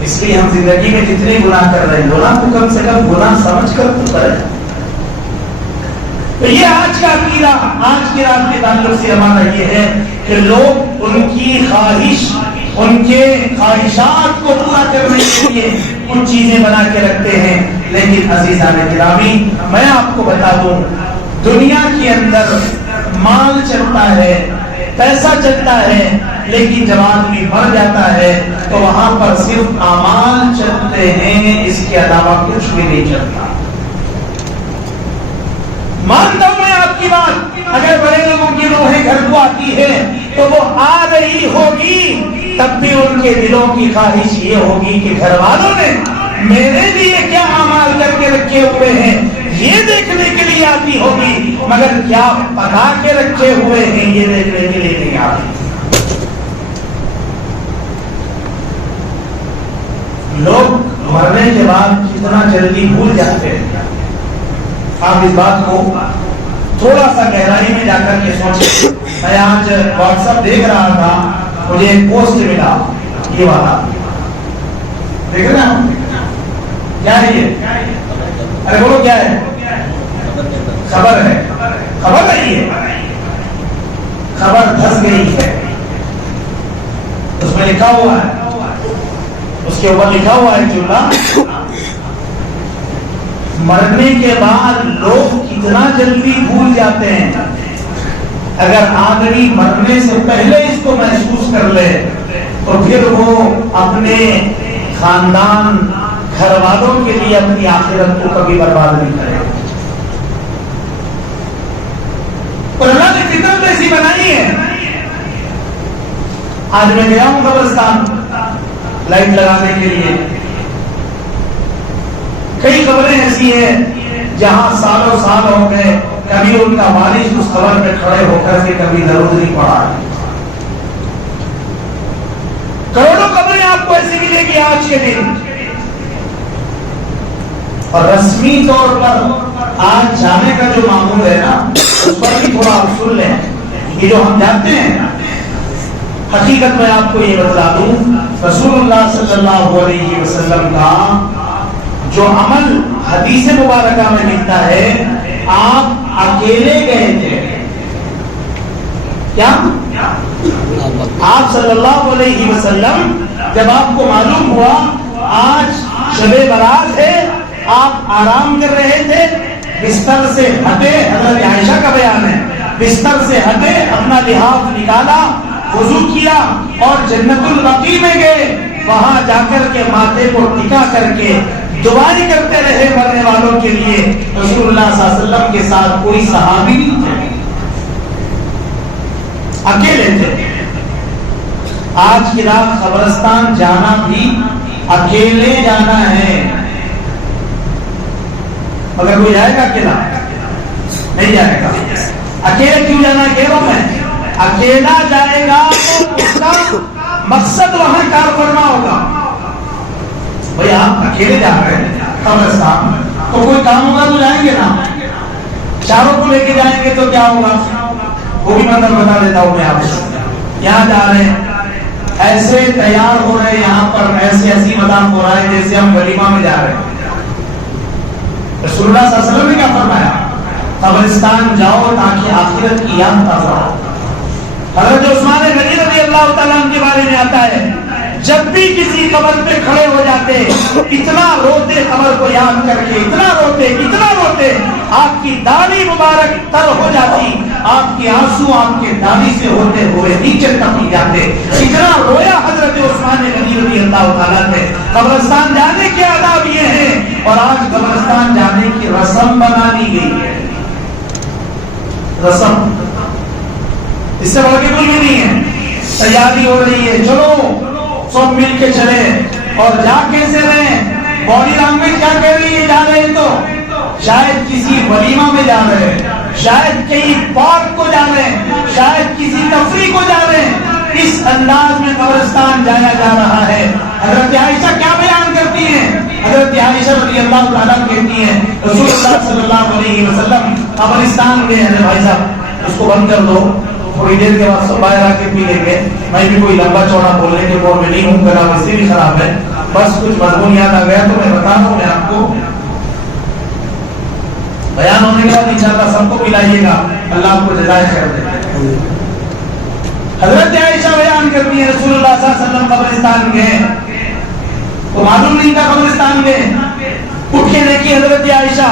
اس لیے ہم زندگی میں جتنے گناہ کر رہے ہیں, گناہ کو کم سے کم گناہ سمجھ کر تو کریں. تو یہ آج کا عقیدہ, آج کی رات کے تعلق سے ہمارا یہ ہے کہ لوگ ان کی خواہش, ان کے خواہشات کو پورا کرنے کے لیے کچھ چیزیں بنا کے رکھتے ہیں. لیکن عزیزان گرامی, میں آپ کو بتا دوں, دنیا کے اندر مال چلتا ہے, پیسہ چلتا ہے, لیکن جب آدمی مر جاتا ہے تو وہاں پر صرف اعمال چلتے ہیں, اس کے علاوہ کچھ بھی نہیں چلتا. مانتا ہوں میں آپ کی بات, اگر بڑے لوگوں کی روحیں گھر کو آتی ہے تو وہ آ رہی ہوگی, تب بھی ان کے دلوں کی خواہش یہ ہوگی کہ گھر والوں نے میرے لیے کیا اعمال کر کے رکھے ہوئے ہیں یہ دیکھنے کے لیے آتی ہوگی, مگر کیا پکا کے رکھے ہوئے ہیں یہ دیکھنے کے لیے نہیں آتی. لوگ مرنے کے بعد کتنا جلدی بھول جاتے ہیں. آپ اس بات کو تھوڑا سا گہرائی میں جا کر کے سوچیں. میں آج واٹس ایپ دیکھ رہا تھا, مجھے ایک پوسٹ ملا, یہ والا دیکھ رہے ہیں کیا ہے یہ؟ ارے بولو کیا ہے؟ خبر ہے, خبر نہیں ہے, خبر دھس گئی ہے. اس میں لکھا ہوا ہے, اس کے اوپر لکھا ہوا ہے جملہ, مرنے کے بعد لوگ کتنا جلدی بھول جاتے ہیں. اگر آدمی مرنے سے پہلے اس کو محسوس کر لے تو پھر وہ اپنے خاندان, گھر والوں کے لیے اپنی آخرت کو کبھی برباد نہیں کرے. اور اللہ نے فطرت ایسی بنائی ہے. آج میں گیا ہوں قبرستان لائٹ لگانے کے لیے, کئی خبریں ایسی ہیں جہاں سالوں سال ہو گئے, کبھی ان کا والد اس خبر پہ کھڑے ہو کر کے کبھی درود نہیں پڑا. کروڑوں قبریں آپ کو ایسی ملے گی آج کے دن. اور رسمی طور پر آج جانے کا جو معمول ہے نا اس پر بھی تھوڑا آپ سن لیں. یہ جو ہم جاتے ہیں حقیقت میں آپ کو یہ بتلا دوں رسول اللہ صلی اللہ علیہ وسلم کا جو عمل حدیث مبارکہ میں ملتا ہے آپ اکیلے گئے تھے. کیا آپ صلی اللہ علیہ وسلم جب آپ کو معلوم ہوا آج شب برات ہے آپ آرام کر رہے تھے بستر سے ہٹے. حضرت عائشہ کا بیان ہے بستر سے ہٹے اپنا لحاف نکالا وضو کیا اور جنت البقیع میں گئے. وہاں جا کر کے ماتھے کو ٹکا کر کے دعائیں کرتے رہے مرنے والوں کے لیے. رسول اللہ صلی اللہ علیہ وسلم کے ساتھ کوئی صحابی نہیں تھے اکیلے تھے. آج کی رات قبرستان جانا بھی اکیلے جانا ہے. مگر کوئی جائے گا اکیلا نہیں جائے گا. اکیلے کیوں جانا کہہ رہا ہوں میں اکیلا جائے گا تو اس کا مقصد وہاں کار کرنا ہوگا. بھئی آپ اکیلے جا رہے ہیں قبرستان تو کوئی کام ہوگا تو جائیں گے نا. چاروں کو لے کے جائیں گے تو کیا ہوگا وہ بھی مطلب بتا دیتا ہوں میں آپ کو. یہاں جا رہے ہیں ایسے تیار ہو رہے ہیں یہاں پر ایسے ایسی مذاق ہو رہا ہے جیسے ہم ولیمہ میں جا رہے ہیں. رسول اللہ صلی اللہ علیہ وسلم نے کیا فرمایا قبرستان جاؤ تاکہ آخرت کی یاد تازہ ہو. حضرت عثمان غنی رضی اللہ تعالیٰ عنہ کے بارے میں آتا ہے جب بھی کسی قبر پہ کھڑے ہو جاتے اتنا روتے قبر کو یاد کر کے اتنا روتے آپ کی داڑھی مبارک تر ہو جاتی. آپ کے آنسو آپ کے داڑھی سے ہوتے ہوئے نیچے تک جاتے. اتنا رویا حضرت عثمان غنی رضی اللہ تعالیٰ نے. قبرستان جانے کے آداب یہ ہیں اور آج قبرستان جانے کی رسم بنا لی گئی ہے. رسم اس سے بڑھ کے کوئی بھی نہیں ہے. تیاری ہو رہی ہے چلو سب مل کے چلے اور جا کیسے رہے. باڈی لینگویج کیا کہہ رہی ہے جا رہے ہیں تو شاید کسی ولیمہ میں جا رہے ہیں شاید کئی پارک کو جا رہے ہیں شاید کسی تفریح کو جا رہے ہیں. اس انداز میں قبرستان جایا جا رہا ہے. حضرت عائشہ کیا بیان کرتی ہیں حضرت عائشہ رضی اللہ تعالیٰ کہتی ہیں رسول اللہ صلی اللہ علیہ وسلم قبرستان گئے ہیں. بھائی صاحب اس کو بند کر دو تھوڑی دیر کے بعد سب باہر آ کے پی لیں گے. میں بھی کوئی لمبا چوڑا بولنے کے موڈ میں نہیں ہوں میرا ویسے بھی خراب ہے. بس کچھ مضمون یاد آ گیا تو میں بتا رہا ہوں میں آپ کو. بیان ہونے کے بعد انشاءاللہ سب کو پلائیے گا اللہ آپ کو جزائے خیر دے. حضرت عائشہ بیان کرتی ہے رسول اللہ صلی اللہ علیہ وسلم قبرستان گئے تو معلوم نہیں تھا قبرستان گئے. اٹھ کے دیکھی حضرت عائشہ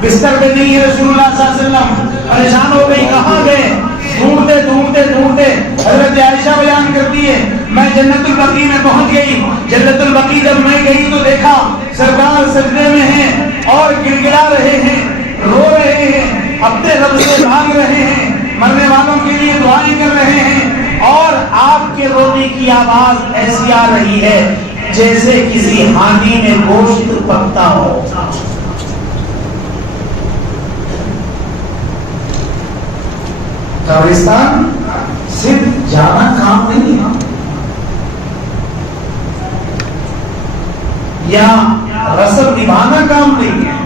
بستر پہ نہیں ہے رسول اللہ صلی اللہ علیہ وسلم. پریشان ہو گئی کہاں گئے. ڈھونڈتے حضرت عائشہ بیان کرتی ہے میں جنت البقیع میں پہنچ گئی. جنت البقیع جب میں گئی تو دیکھا سرکار سجدے میں ہیں اور گڑگڑا رہے ہیں رو رہے ہیں اپنے رب سے مانگ رہے ہیں مرنے والوں کے لیے دعائیں کر رہے ہیں اور آپ کے رونے کی آواز ایسی آ رہی ہے جیسے کسی ہانڈی میں گوشت پکتا ہو. قبرستان صرف جانا کام نہیں ہے یا رسم نبھانا کام نہیں ہے.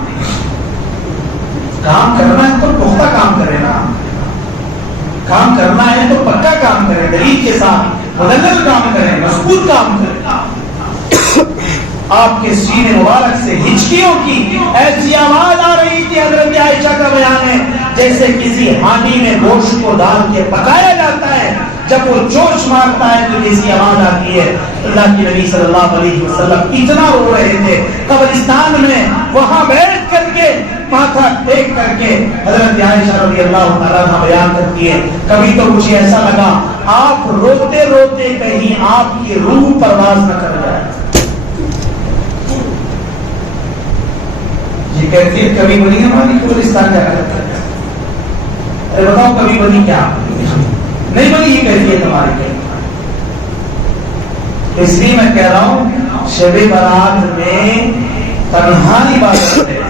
کام کرنا ہے تو پختہ کام کرے نا. کام کرنا ہے تو پکا کام کرے دلیل کے ساتھ مدلل کام کرے مضبوط کام کرے. آپ کے سینے مبارک سے ہچکیوں کی ایسی آواز آ رہی تھی حضرت عائشہ کا بیان ہے جیسے کسی ہانڈی میں گوشت کو ڈال کے پکایا جاتا ہے جب وہ جوش مارتا ہے تو جیسی آواز آتی ہے. اللہ کے نبی صلی اللہ علیہ وسلم اتنا رو رہے تھے قبرستان میں وہاں بیٹھ کر کے ماتھا ٹیک کر کے. حضرت عائشہ رضی اللہ تعالیٰ عنہ بیان کرتی ہے کبھی تو مجھے ایسا لگا آپ روتے روتے کہیں آپ کی روح پرواز نہ کر جائے. یہ کیفیت کبھی بنی ہماری قبرستان جا کر ارے بتاؤ کبھی بنی کیا نہیں بنی یہ کیفیت ہماری. اس لیے میں کہہ رہا ہوں شب برات میں تنہا عبادت ہے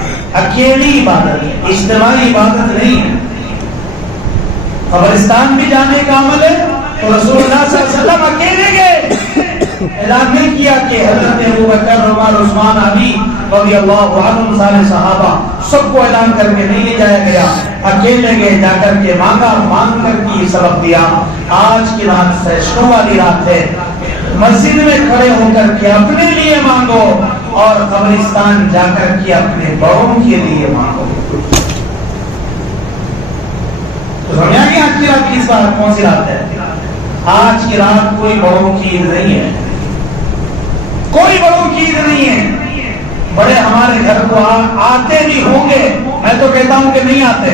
اکیلی عبادت ہے اجتماعی عبادت نہیں ہے. قبرستان بھی جانے کا عمل ہے تو رسول اللہ صلی اللہ علیہ وسلم اکیلے گئے اعلان نہیں کیا کہ حضرت ابوبکر، عمر، عثمان، علی رضی اللہ عنہم سارے صحابہ سب کو اعلان کر کے نہیں لے جایا گیا، اکیلے گئے، جا کر کے مانگا، مانگ کر کے یہ سبق دیا۔ آج کی رات فیصلوں والی رات ہے، مسجد میں کھڑے ہو کر کے اپنے لیے مانگو اور قبرستان جا کر کے اپنے بڑوں کے لیے مانگو۔ تو سمجھا کہ آج کی رات کس بات کون سی رات ہے؟ آج کی رات کوئی بڑوں کی عید نہیں ہے، کوئی بڑوں کی عید نہیں ہے۔ بڑے ہمارے گھر کو آتے بھی ہوں گے، میں تو کہتا ہوں کہ نہیں آتے۔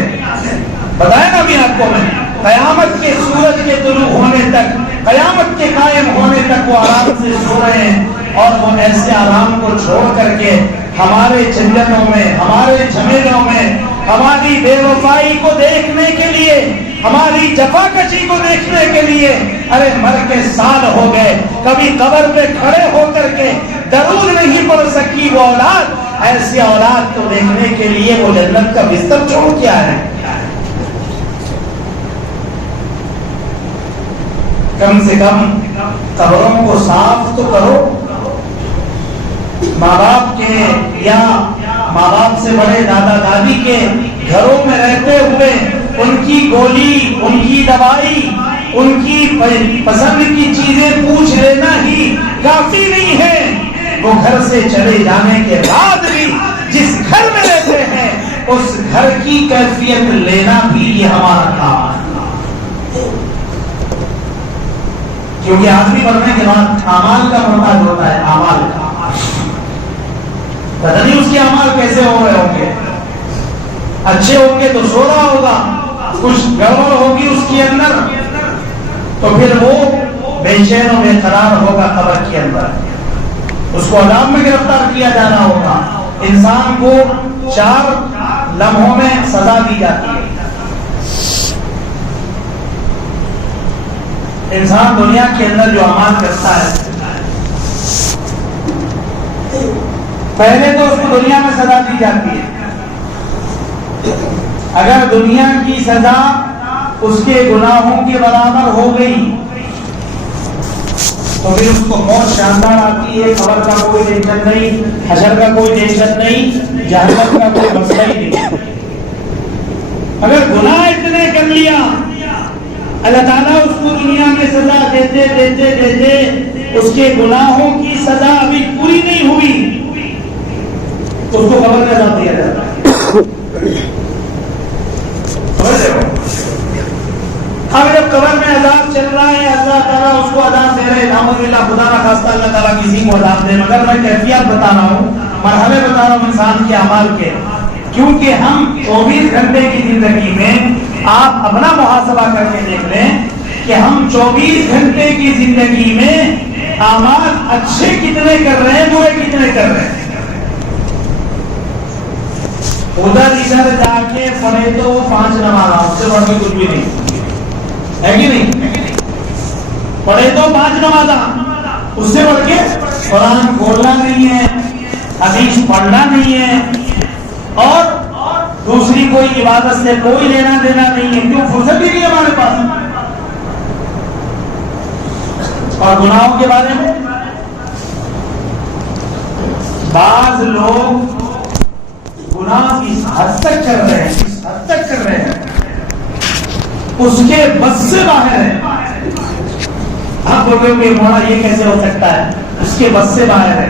بتایا نا ابھی آپ کو میں، قیامت کے سورج کے طلوع ہونے تک، قیامت کے قائم ہونے تک وہ آرام سے سو رہے ہیں، اور وہ ایسے آرام کو چھوڑ کر کے ہمارے چنجنوں میں، ہمارے جھمیلوں میں، ہماری بے وفائی کو دیکھنے کے لیے، ہماری جفا کشی کو دیکھنے کے لیے، ارے مر کے سال ہو گئے، کبھی قبر پہ کھڑے ہو کر کے درود نہیں پڑھ سکی وہ اولاد، ایسی اولاد کو دیکھنے کے لیے وہ جنت کا بستر چھوڑ کے آئے ہیں۔ کم سے کم قبروں کو صاف تو کرو۔ ماں باپ کے یا ماں باپ سے بڑے دادا دادی کے گھروں میں رہتے ہوئے ان کی گولی، ان کی دوائی، ان کی پسند کی چیزیں پوچھ لینا ہی کافی نہیں ہے، وہ گھر سے چلے جانے کے بعد بھی جس گھر میں رہتے ہیں اس گھر کی کیفیت لینا بھی یہ ہمارا کام ہے۔ کیونکہ آدمی مرنے کے بعد اعمال کا محتاج ہوتا ہے، اعمال کا، پتہ نہیں اس کے اعمال کیسے ہو رہے ہوں گے، اچھے ہوں گے تو سو رہا ہوگا، کچھ گڑبڑ ہوگی اس کے اندر تو پھر وہ بے چین و بے قرار ہوگا قبر کے اندر، اس کو عذاب میں گرفتار کیا جانا ہوگا۔ انسان کو 4 لمحوں میں سزا دی جاتی ہے۔ انسان دنیا کے اندر جو اعمال کرتا ہے، پہلے تو اس کو دنیا میں سزا دی جاتی ہے۔ اگر دنیا کی سزا اس کے گناہوں کے برابر ہو گئی تو پھر اس کو موت شاندار آتی ہے، قبر کا کوئی ٹینشن نہیں، حشر کا کوئی ٹینشن نہیں، جہنم کا کوئی مسئلہ ہی نہیں۔ اگر گناہ اتنے کر لیا، اللہ تعالیٰ اس کو دنیا میں سزا دیتے دیتے دیتے اس کے گناہوں کی سزا ابھی پوری نہیں ہوئی، اس کو قبر میں عذاب دیا جاتا ہے۔ اب جب قبر میں عذاب چل رہا ہے، اللہ تعالیٰ اس کو عذاب دے رہے، نعوذ باللہ، خدا نہ خواستہ اللہ تعالیٰ کسی کو عذاب دے، مگر میں کیفیت بتا رہا ہوں، مرحلے بتا رہا ہوں انسان کے اعمال کے، کیونکہ ہم 24 گھنٹے کی زندگی میں آپ اپنا محاسبہ کر کے دیکھ لیں کہ ہم 24 گھنٹے کی زندگی میں اعمال اچھے کتنے کر رہے ہیں، برے کتنے کر رہے ہیں۔ ادھر جا کے پڑھے تو وہ 5 نمازاں، اس سے بڑھ کے کچھ بھی نہیں ہے کہ نہیں؟ پڑھے تو 5 نمازاں، اس سے بڑھ کے قرآن کھولنا نہیں ہے، حدیث پڑھنا نہیں ہے، اور دوسری کوئی عبادت سے کوئی لینا دینا نہیں ہے، کیوں؟ فرصت ہی نہیں ہے ہمارے پاس۔ اور گناہوں کے بارے میں بعض لوگ گناہ اس حد تک کر رہے ہیں، اس حد تک کر رہے ہیں، اس کے بس سے باہر ہے۔ آپ بولتے ہو کہ مولانا یہ کیسے ہو سکتا ہے؟ اس کے بس سے باہر ہے۔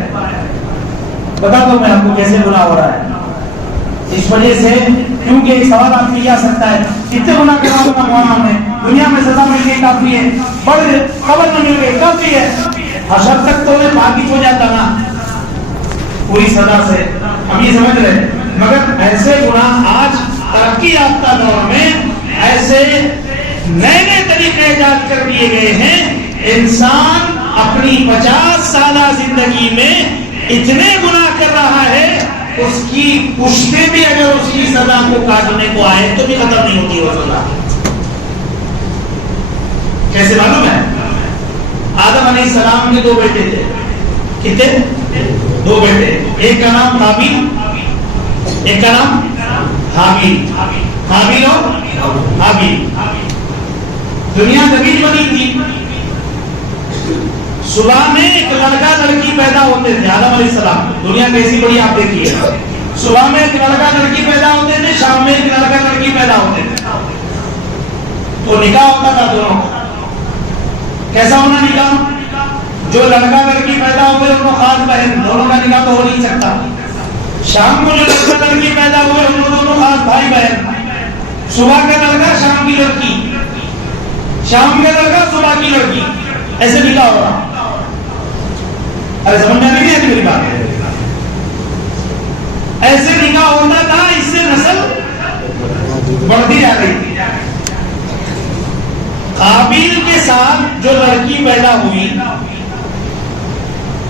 بتا دو میں آپ کو کیسے گناہ ہو رہا ہے۔ اس وجہ سے، کیونکہ ایک سوال آپ کیا سکتا ہے، کتنے گناہ کرا ہوگا مولانا نے؟ دنیا میں سزا مل گئی کافی ہے، بڑھ قبر میں مل گئی کافی ہے، حشر تک تو میں باقی ہو جاتا نا پوری سزا سے، ہم یہ سمجھ رہے ہیں۔ مگر ایسے گناہ آج ترقی یافتہ دور میں ایسے نئے نئے طریقے ایجاد کر دیے گئے ہیں، انسان اپنی 50 سالہ زندگی میں اتنے گناہ کر رہا ہے، اس کی پشتے بھی اگر اس کی سزا کو کاٹنے کو آئے تو بھی ختم نہیں ہوتی وہ سزا۔ کیسے معلوم ہے؟ آدم علیہ السلام کے 2 بیٹے تھے، کتنے؟ 2 بیٹے، ایک کا نام قابیل، ایک کا نام حابیل، قابیل اور حابیل۔ دنیا زمین بنی تھی، صبح میں ایک لڑکا لڑکی پیدا ہوتے تھے، آدم علیہ السلام، دنیا کیسی بڑی آپ دیکھیے، صبح میں ایک لڑکا لڑکی پیدا ہوتے تھے، شام میں ایک لڑکا لڑکی پیدا ہوتے تھے، تو نکاح ہوتا تھا دونوں کا۔ کیسا ہونا نکاح؟ جو لڑکا لڑکی پیدا ہوئے ان کو خاص بہن، دونوں کا نکاح تو ہو نہیں سکتا۔ شام کو جو لڑکا لڑکی پیدا ہوئے ان کو دونوں خاص بھائی بہن، صبح کا لڑکا شام کی لڑکی، شام کا لڑکا صبح کی لڑکی، ایسے نکاح ہو رہا۔ ارے سمجھ میں نہیں آتی میری بات؟ ایسے نکاح ہوتا تھا، اس سے نسل بڑھتی جا رہی تھی۔ قابیل کے ساتھ جو لڑکی پیدا ہوئی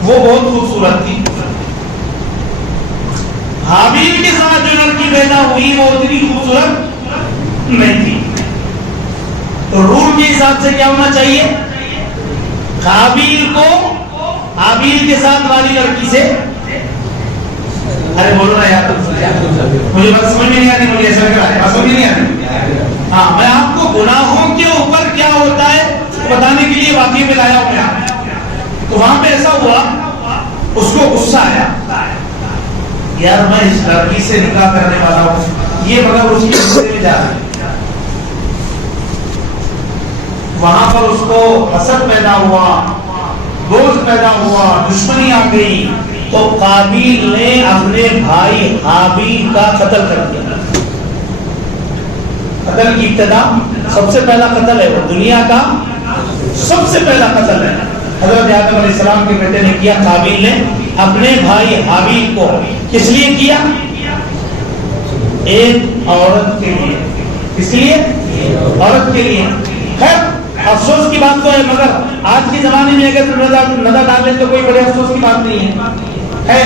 وہ بہت خوبصورت تھی، حابیل کے ساتھ جو لڑکی پیدا ہوئی وہ اتنی خوبصورت نہیں تھی۔ تو رول کے حساب سے کیا ہونا چاہیے؟ قابیل کو حابیل کے ساتھ والی لڑکی سے، ارے بولو نا یار، مجھے بات سمجھ میں نہیں آتی، مجھے ایسا لگ رہا ہے، بات سمجھ نہیں آتی۔ ہاں، میں آپ کو گناہوں کے اوپر کیا ہوتا ہے بتانے کے لیے واقعے میں لایا ہوں میں۔ تو وہاں پہ ایسا ہوا، اس کو غصہ آیا، یار میں اس لڑکی سے نکاح کرنے والا ہوں، یہ مگر اس کی رشتے میں جا رہی ہے۔ وہاں پر اس کو حسد پیدا ہوا، بغض پیدا ہوا، دشمنی آ گئی، تو قابیل نے اپنے بھائی حابیل کا قتل کر دیا۔ قتل کی ابتدا، سب سے پہلا قتل ہے وہ، دنیا کا سب سے پہلا قتل ہے، حضرت آدم علیہ السلام کے بیٹے نے کیا، قابیل نے اپنے بھائی حابیل کو۔ کس لیے کیا؟ ایک عورت کے لیے۔ کس لیے؟ عورت کے لیے۔ خیر افسوس کی بات تو ہے، مگر آج کے زمانے میں اگر نظر ڈالیں تو کوئی بڑے افسوس کی بات نہیں ہے۔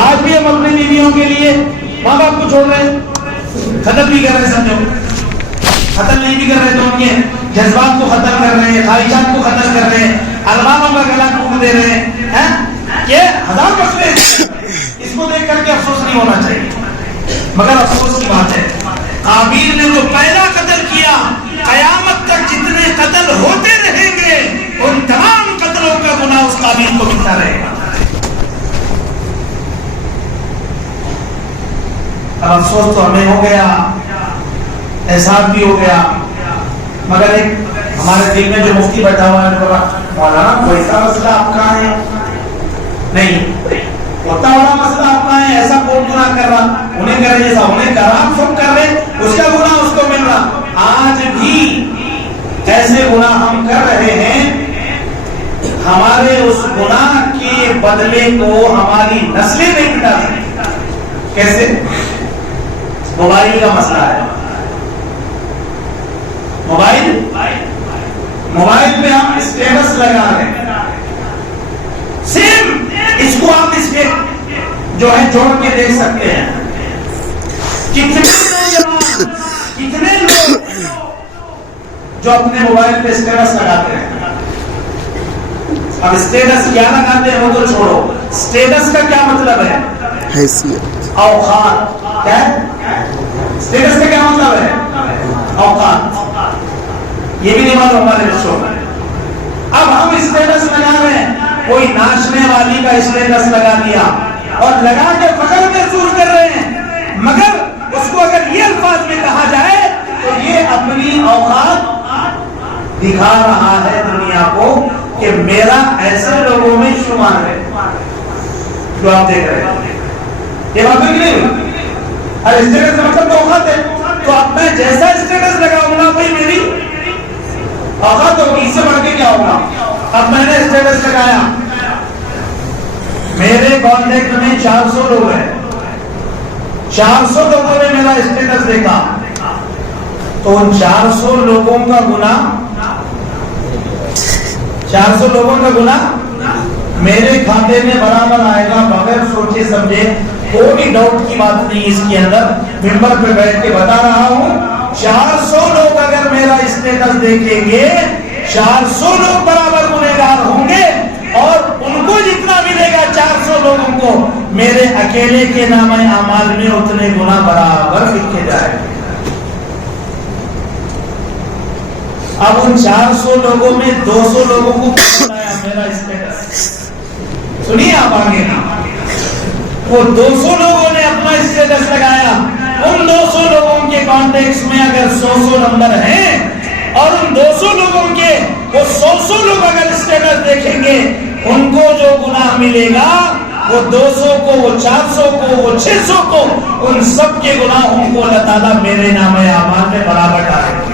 آج بھی ہم اپنی بیویوں کے لیے ماں باپ کو چھوڑ رہے ہیں، قتل بھی کر رہے ہیں، سمجھو قتل نہیں بھی کر رہے تو ان کے جذبات کو ختم کر رہے ہیں، خواہشات کو ختم کر رہے ہیں، ارمانوں کا گلا ٹوٹ دے رہے ہیں۔ یہ ہزار مسئلے، اس کو دیکھ کر کے افسوس نہیں ہونا چاہیے، مگر افسوس کی بات ہے قابیل نے جو پہلا قتل کیا، قیامت تک جتنے قتل ہوتے رہیں گے ان تمام قتلوں کا گناہ اس قابیل کو ملتا رہے گا۔ اب افسوس تو ہمیں ہو گیا، احساس بھی ہو گیا، مگر ایک ہمارے دل میں جو مفتی بیٹھا ہوا ہے مولانا ویسا مسئلہ آپ کا ہے نہیں، اتنا بڑا مسئلہ آپ کا ہے، ایسا کون گناہ کر رہا، انہیں کرے جیسا انہیں کرا، ہم سب کر رہے، اس کا گناہ اس کو مل رہا۔ آج بھی ایسے گناہ ہم کر رہے ہیں، ہمارے اس گناہ کے بدلے کو ہماری نسلیں نہیں مٹا سکتی۔ کیسے؟ موبائل کا مسئلہ ہے، موبائل پہ ہم اسٹیٹس لگا رہے ہیں، صرف اس کو آپ اس پہ جو ہے جوڑ کے دیکھ سکتے ہیں، کتنے نوجوان، کتنے لوگ جو اپنے موبائل پہ اسٹیٹس لگاتے ہیں۔ اب اسٹیٹس کیا لگاتے ہیں وہ تو چھوڑو، اسٹیٹس کا کیا مطلب ہے؟ حیثیت، اوقات۔ کیا ہے اسٹیٹس کا کیا مطلب ہے؟ اوقات۔ یہ بھی نہیں معلوم ہمارے بچوں کو۔ اب ہم اسٹیٹس لگا رہے ہیں، کوئی ناچنے والی کا اسٹیٹس لگا دیا اور لگا کے فخر محسوس کر رہے ہیں، مگر اس کو اگر یہ الفاظ میں کہا جائے تو یہ اپنی اوقات دکھا رہا ہے دنیا کو کہ میرا ایسے لوگوں میں شمار ہے جو آپ دیکھ رہے ہیں۔ یہ بات نہیں ہوئی؟ ارے اسٹیٹس کا مطلب تو اوقات ہے، تو اب میں جیسا اسٹیٹس لگاؤں گا وہی میری اوقات ہوگی، اس سے بڑھ کے کیا ہوگا؟ اب میں نے اسٹیٹس لگایا، میرے کانٹیکٹ میں 400 لوگ ہیں، 400 لوگوں نے میرا اسٹیٹس دیکھا، تو ان 400 لوگوں کا گناہ، 400 لوگوں کا گناہ میرے کھاتے میں برابر آئے گا، بغیر سوچے سمجھے، کوئی ڈاؤٹ کی بات نہیں اس کے اندر۔ ممبر پہ بیٹھ کے بتا رہا ہوں، 400 لوگ اگر میرا اسٹیٹس دیکھیں گے، 400 لوگ برابر گنہگار ہوں گے، اور ان کو جتنا ملے گا 400 لوگوں کو میرے اکیلے کے نامہ اعمال میں اتنے گناہ برابر لکھے جائیں گے۔ اب ان 400 لوگوں میں 200 لوگوں کو بتایا میرا اسٹیٹس. سنیے آپ آگے. وہ 200 لوگوں نے اپنا اسٹیٹس لگایا. ان 200 لوگوں کے کانٹیکٹس میں اگر 100 نمبر ہیں اور ان 200 لوگوں کے وہ 100 لوگ اگر اسٹیٹس دیکھیں گے, ان کو جو گناہ ملے گا وہ 200 کو, وہ 400 کو, وہ 600 کو, ان سب کے گناہوں کو اللہ تعالیٰ میرے نام اعمال میں برابر ڈالیں گے.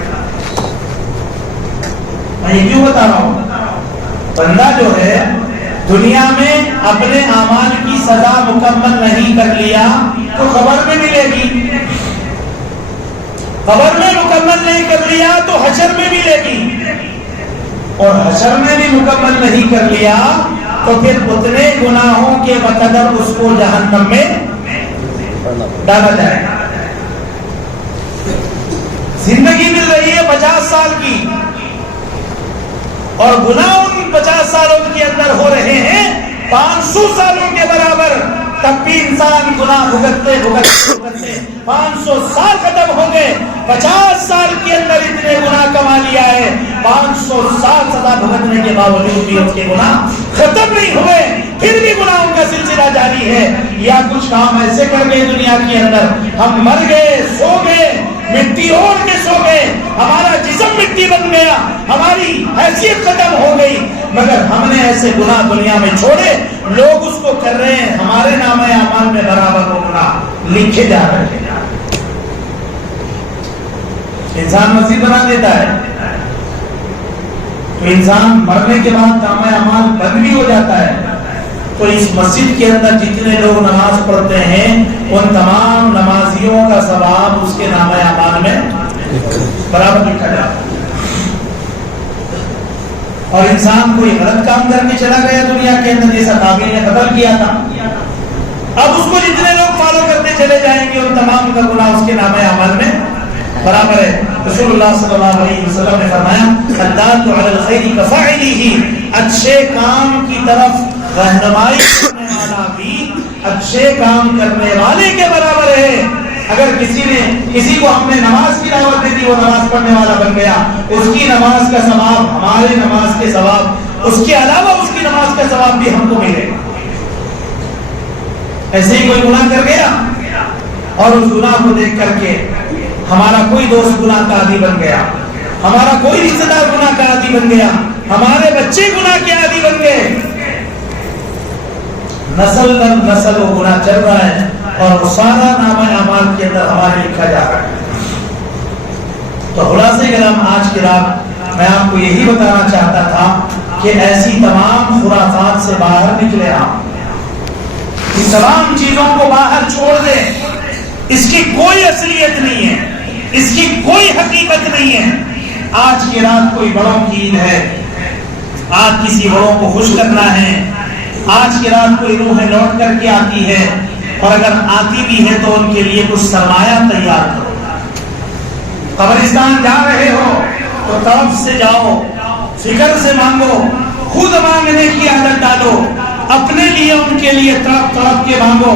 میں یہ کیوں بتا رہا ہوں؟ بندہ جو ہے دنیا میں اپنے اعمال کی سزا مکمل نہیں کر لیا تو قبر میں ملے گی, قبر میں مکمل نہیں کر لیا تو حشر میں ملے گی, اور حشر میں بھی مکمل نہیں کر لیا تو پھر اتنے گناہوں کے بقدر اس کو جہنم میں ڈالا جائے گا. زندگی مل رہی ہے 50 سال کی اور گناہ ان 50 سالوں کے اندر ہو رہے ہیں 500 سالوں کے برابر. تب بھی انسان گناہ بھگتتے بھگتتے بھگتتے 500 سال ختم ہو گئے. 50 سال کے اندر اتنے گناہ کما لیا ہے, 500 سال سزا بھگتنے کے باوجود بھی اس کے گناہ ختم نہیں ہوئے, پھر بھی گناہوں کا سلسلہ جاری ہے. یا کچھ کام ایسے کر گئے دنیا کے اندر, ہم مر گئے, سو گئے, مٹی اوڑھ کے سو گئے, ہمارا جسم مٹی بن گیا, ہماری حیثیت ختم ہو گئی, مگر ہم نے ایسے گناہ دنیا میں چھوڑے, لوگ اس کو کر رہے ہیں, ہمارے نام اعمال میں برابر وہ گناہ لکھے جا رہے ہیں. انسان مسجد بنا دیتا ہے تو انسان مرنے کے بعد نام اعمال بند بھی ہو جاتا ہے. تو اس مسجد کے اندر جتنے لوگ نماز پڑھتے ہیں ان تمام نمازیوں کا ثواب اس کے نام اعمال میں برابر لکھا جاتا ہے. اور انسان کوئی غلط کام کر کے چلا گیا دنیا کے اندر, جیسا قابل نے قتل کیا تھا, اب اس کو جتنے لوگ فالو کرتے چلے جائیں گے ان تمام کا گناہ اس کے نام اعمال میں برابر ہے. رسول اللہ صلی اللہ علیہ وسلم نے فرمایا الدال علی الخیر کفاعلہ, اچھے کام کی طرف رہنمائی کرنے والا بھی اچھے کام کرنے والے کے برابر ہے. اگر کسی کو ہم نے نماز کی دعوت دے دی, وہ نماز پڑھنے والا بن گیا, اس کی نماز کا ثواب ہمارے نماز کے ثواب, اس کے علاوہ اس کی نماز کا ثواب بھی ہم کو ملے گا. ایسے ہی کوئی گناہ کر گیا اور اس گناہ کو دیکھ کر کے ہمارا کوئی دوست گناہ کا عادی بن گیا, ہمارا کوئی رشتہ دار گناہ کا عادی بن گیا, ہمارے بچے گناہ کے عادی بن گئے, نسل در نسل وہ گناہ چل رہا ہے اور سارا نام اعمال کے اندر ہمارے لکھا جا رہا ہے. تو خلاصہ کلام آج کی رات میں آپ کو یہی بتانا چاہتا تھا کہ ایسی تمام خرافات سے باہر نکلے آپ, ان تمام چیزوں کو باہر چھوڑ دیں. اس کی کوئی اصلیت نہیں ہے, اس کی کوئی حقیقت نہیں ہے. آج کی رات کوئی بڑوں کی عید ہے, آج کسی بڑوں کو خوش کرنا ہے, آج کی رات کوئی روح لوٹ کر کے آتی ہے, اور اگر آتی بھی ہے تو ان کے لیے کچھ سرمایہ تیار کرو. قبرستان جا رہے ہو تو طرف سے جاؤ, فکر سے مانگو, خود مانگنے کی عادت ڈالو, اپنے لیے ان کے لیے تڑپ تڑپ کے مانگو.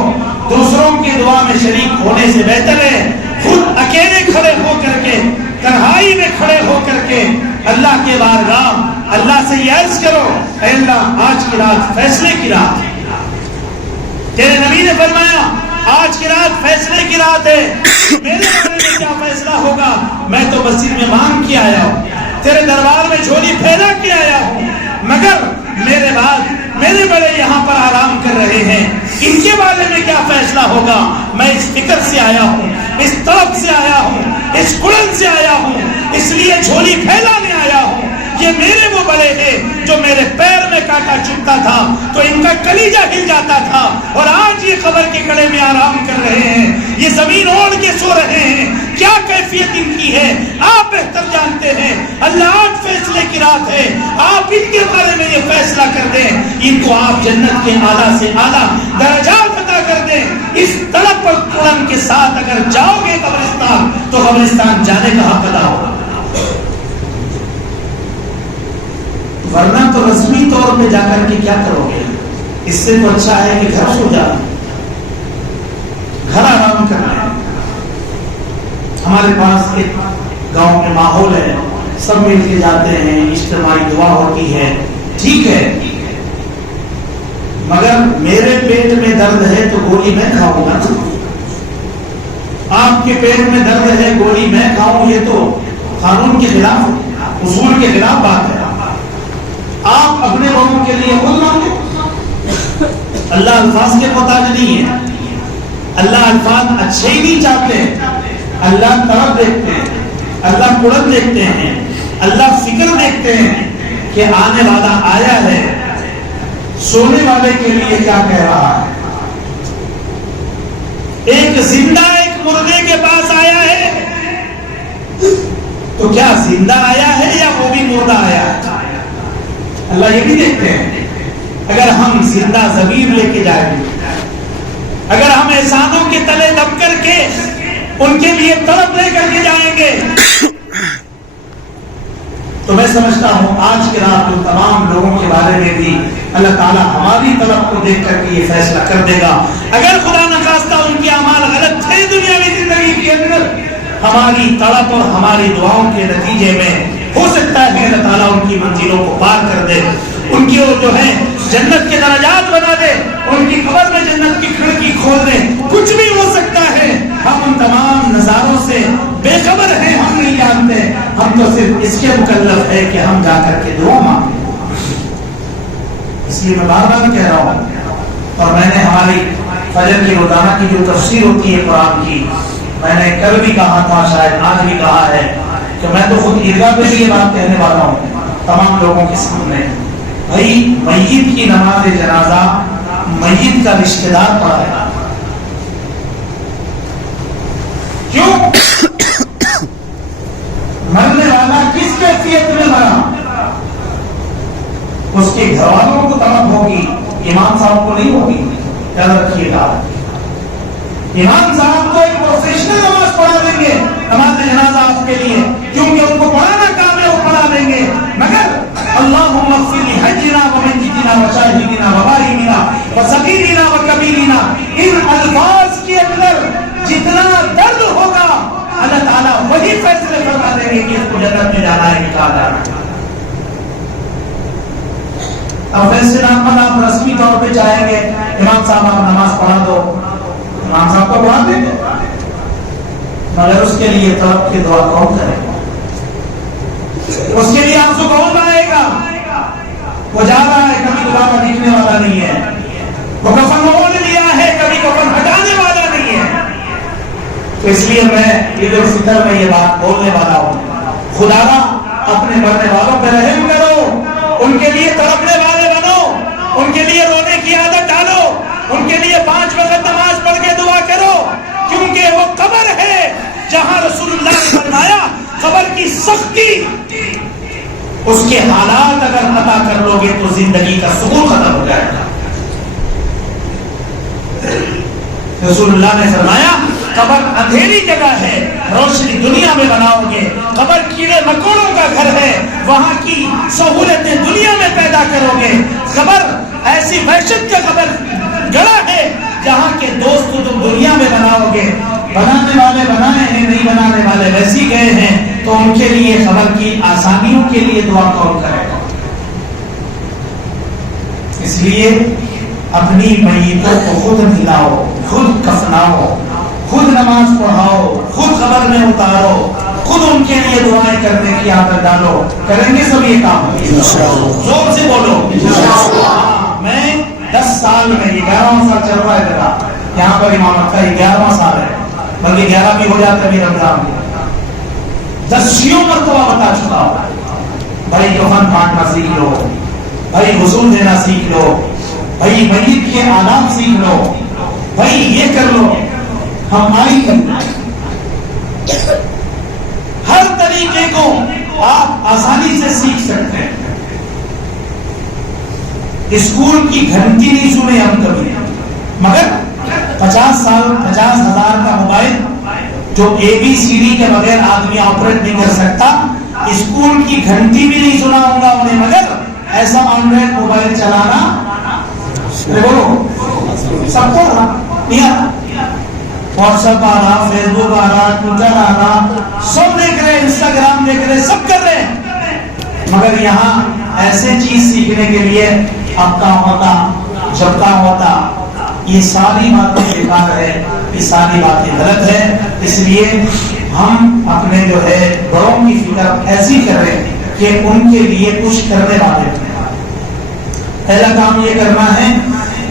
دوسروں کی دعا میں شریک ہونے سے بہتر ہے خود اکیلے کھڑے ہو کر کے, تنہائی میں کھڑے ہو کر کے اللہ کے بارگاہ اللہ سے یہ عرض کرو, اے اللہ آج کی رات فیصلے کی رات ہے. تیرے نبی نے فرمایا آج کی رات فیصلے کی رات ہے, میرے بارے میں کیا فیصلہ ہوگا, میں تو مسجد میں مانگ کے آیا ہوں, تیرے دربار میں جھولی پھیلا کے آیا ہوں, مگر میرے بعد میرے بڑے یہاں پر آرام کر رہے ہیں, ان کے بارے میں کیا فیصلہ ہوگا. میں اس فکر سے آیا ہوں, اس طرف سے آیا ہوں, اس کڑن سے آیا ہوں, اس لیے جھولی پھیلانے آیا ہوں. یہ میرے وہ بڑے ہیں جو میرے پیر میں کانٹا چبھتا تھا تو ان کا کلیجہ ہل جاتا تھا, اور آج یہ قبر کے کڑے میں آرام کر رہے ہیں, یہ زمین اوڑھ کے سو رہے ہیں. کیا کیفیت ان کی ہے آپ بہتر جانتے ہیں. اللہ آج فیصلے کی رات ہے, آپ ان کے بارے میں یہ فیصلہ کر دیں, ان کو آپ جنت کے اعلیٰ سے اعلیٰ درجات عطا کر دیں. اس طلب اور قرآن کے ساتھ اگر جاؤ گے قبرستان تو قبرستان جانے کا حق ادا ہوگا, ورنہ تو رسمی طور پہ جا کر کے کیا کرو گے. اس سے تو اچھا ہے کہ گھر سو جانا, گھر آرام کرنا ہے. ہمارے پاس ایک گاؤں میں ماحول ہے, سب مل کے جاتے ہیں، اجتماعی دعا ہوتی ہے، ٹھیک ہے، مگر میرے پیٹ میں درد ہے تو گولی میں کھاؤں گا، آپ کے پیٹ میں درد ہے گولی میں کھاؤں، یہ تو قانون کے خلاف، اصول کے خلاف بات ہے۔ آپ اپنے لوگوں کے لیے خود مانگے، اللہ الفاظ کے محتاج نہیں ہے، اللہ الفاظ اچھے ہی نہیں چاہتے، اللہ طرف دیکھتے ہیں، اللہ قرب دیکھتے ہیں، اللہ فکر دیکھتے ہیں کہ آنے والا آیا ہے، سونے والے کے لیے کیا کہہ رہا ہے۔ ایک زندہ ایک مردے کے پاس آیا ہے تو کیا زندہ آیا ہے یا وہ بھی مردہ آیا ہے؟ اللہ یہ بھی دیکھتے ہیں۔ اگر ہم زندہ ضمیر لے کے جائیں گے، اگر ہم احسانوں کے تلے دب کر کے ان کے لیے طلب لے کر کے جائیں گے، تو میں سمجھتا ہوں آج کے رات ان تمام لوگوں کے بارے میں بھی اللہ تعالیٰ ہماری طلب کو دیکھ کر کے یہ فیصلہ کر دے گا۔ اگر خدا نخواستہ ان کے اعمال غلط تھے دنیاوی زندگی کے اندر، ہماری طلب اور ہماری دعاؤں کے نتیجے میں ہو سکتا ہے کہ اللہ تعالیٰ ان کی منزلوں کو پار کر دے، ان کی جو ہے جنت کے درجات بنا دے، ان کی قبر میں جنت کی کھڑکی کھول دے، کچھ بھی ہو سکتا ہے۔ ہم ان تمام نظاروں سے بے خبر ہیں، ہم نہیں جانتے، ہم تو صرف اس کے مکلف ہے کہ ہم جا کر کے دعا مانگیں۔ اس لیے میں بار بار کہہ رہا ہوں، اور میں نے ہماری فجر کی روزانہ کی جو تفسیر ہوتی ہے قرآن کی، میں نے کل بھی کہا تھا، شاید آج بھی کہا ہے کہ میں تو خود عیدگاہ پہ بھی یہ بات کہنے والا ہوں تمام لوگوں کے سامنے، بھائی میت کی نماز جنازہ میت کا رشتہ دار پڑھائے گا، کیوں؟ مرنے والا کس کیفیت میں مرا، اس کے گھر والوں کو طلب ہوگی، امام صاحب کو نہیں ہوگی، یاد رکھیے گا۔ امام صاحب کو ایک پروفیشنل نماز پڑھا دیں گے، نماز جنازہ آپ کے لیے، کیونکہ ان کو پڑھانا کام ہے، وہ پڑھا دیں گے، مگر اللہم اغفر لحجنا ومیتنا وشاہدنا وغائبنا وصغیرنا وکبیرنا، ان الفاظ کے اندر جتنا درد ہوگا اللہ تعالیٰ وہی فیصلے فرما دیں گے کہ اس کو جنت میں جانا ہے کہ کہاں جانا ہے۔ اب فیصلے احمد آپ رسمی طور پہ چاہیں گے امام صاحب آپ نماز پڑھا دو، امام صاحب کو پڑھا دیں گے، مگر اس کے لیے طلب کی دعا کون کرے گا؟ اس کے لیے آنسو کون آئے گا؟ وہ جا رہا ہے، کبھی دوبارہ دیکھنے والا نہیں ہے، وہ کفن اوڑھ لیا ہے، کبھی کفن ہٹانے والا نہیں ہے۔ تو اس لیے میں عید الفطر میں یہ بات بولنے والا ہوں، خدا را اپنے مرنے والوں پہ رحم کرو، ان کے لیے تڑپنے والے بنو، ان کے لیے رونے کی عادت ڈالو، ان کے لیے 5 وقت نماز پڑھ کے دعا کرو، کیونکہ وہ قبر ہے جہاں رسول اللہ نے فرمایا قبر کی سختی، اس کے حالات اگر پتہ کر لو گے تو زندگی کا سکون ختم ہو جائے گا۔ رسول اللہ نے فرمایا قبر اندھیری جگہ ہے، روشنی دنیا میں بناؤ گے، قبر کیڑے مکوڑوں کا گھر ہے، وہاں کی سہولتیں دنیا میں پیدا کرو گے، قبر ایسی وحشت کا قبر گڑا ہے جہاں کے دوست تم دنیا میں بناؤ گے، بنانے والے بنائے ہیں، نہیں بنانے والے ویسی گئے ہیں، تو ان کے لیے قبر کی آسانیوں کے لیے دعا کون کرے گا؟ اس لیے اپنی میتوں کو خود نہلاؤ، خود کفناؤ، خود نماز پڑھاؤ، خود قبر میں اتارو، خود ان کے لیے دعائیں کرنے کی عادت ڈالو۔ کریں گے سب یہ کام؟ زور سے بولو۔ میں 10 سال میں 11واں سال چل رہا ہے میرا یہاں پر امامت کا، 11واں سال ہے، بلکہ 11 بھی ہو جاتا ہے میرا رمضان میں۔ 10 مرتبہ بتا چکا ہوں بھائی کفن بانٹنا سیکھ لو، بھائی غسل دینا سیکھ لو، بھائی میت کے آداب سیکھ لو، بھائی یہ کر لو۔ ہم ہر طریقے کو آپ آسانی سے سیکھ سکتے ہیں۔ اسکول کی گھنٹی نہیں سنے ہم کبھی، مگر 50,000 کا موبائل جو ABCD کے بغیر آدمی آپریٹ نہیں کر سکتا، اسکول کی گھنٹی بھی نہیں سنا ہوگا انہیں، مگر ایسا اینڈرائڈ موبائل چلانا بولو سب کو نہیں آتا۔ واٹس ایپ آ رہا، فیس بک آ رہا، ٹویٹر آ رہا، سب دیکھ رہے، انسٹاگرام دیکھ رہے، سب کر رہے ہیں، مگر یہاں ایسے چیز سیکھنے کے لیے اب کا ہوتا جب کا ہوتا، یہ ساری باتیں بیکار ہے، یہ ساری باتیں غلط ہے. اس لیے ہم اپنے جو ہے بڑوں کی فکر ایسی کریں کہ ان کے لیے کچھ کرنے والے ہیں. پہلا کام یہ کرنا ہے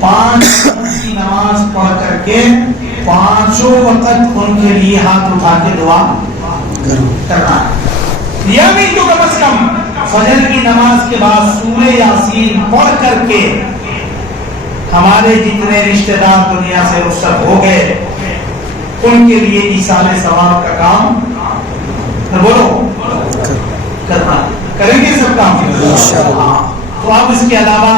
5 وقت کی نماز پڑھ کر کے 5 وقت ان کے لیے ہاتھ اٹھا کے دعا کرنا ہے. یا نہیں تو کم از کم فجر کی نماز کے بعد سورہ یاسین پڑھ کر کے ہمارے جتنے رشتہ دار دنیا سے رخصت ہو گئے ان کے لیے ایصال ثواب کا کام بولو کرنا. کریں گے سب کام انشاءاللہ. تو اب اس کے علاوہ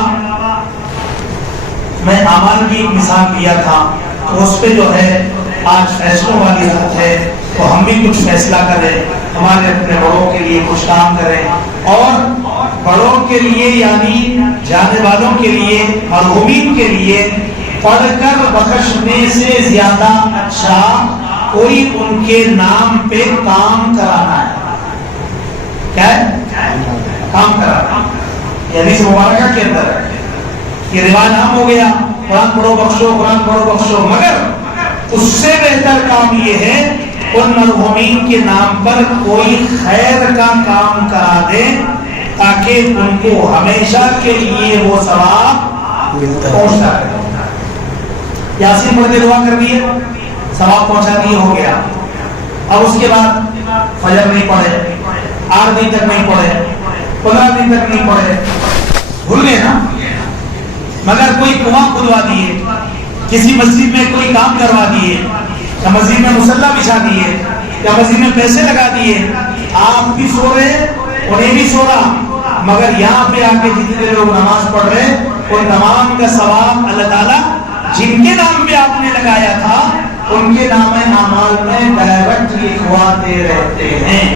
میں اعمال کی ایک مثال دیا تھا، تو اس پہ جو ہے آج فیصلوں والی رات ہے، تو ہم بھی کچھ فیصلہ کریں، ہمارے اپنے بڑوں کے لیے کچھ کام کریں، اور بڑوں کے لیے یعنی جانے والوں کے لیے، مرحومین کے لیے پڑھ کر بخشنے سے زیادہ اچھا کوئی ان کے نام پہ کام کرانا ہے. کیا ہے؟ کام کرانا. یعنی اس مبارکہ کے اندر یہ رواج عام ہو گیا، قرآن پڑھو بخشو، قرآن پڑھو بخشو، مگر اس سے بہتر کام یہ ہے ان مرحومین کے نام پر کوئی خیر کا کام کرا دے تاکہ ان کو ہمیشہ کے لیے وہ ثواب پہنچتا رہے. یاسین پڑھ کے دعا کر دیے، ثواب پہنچا دیے، ہو گیا. اب اس کے بعد فجر نہیں پڑھے، 8 دن تک نہیں پڑھے، 15 دن تک نہیں پڑھے، بھول گئے نا. مگر کوئی کنواں کھدوا دیے، کسی مسجد میں کوئی کام کروا دیے، یا مسجد میں مصلی بچھا دیے، یا مسجد میں پیسے لگا دیے، آپ بھی سو رہے انہیں بھی سو رہا، مگر یہاں پہ آ کے جتنے لوگ نماز پڑھ رہے ان تمام کا ثواب اللہ تعالیٰ جن کے نام پہ آپ نے لگایا تھا ان کے نام اعمال میں ڈائریکٹ لکھواتے رہتے ہیں.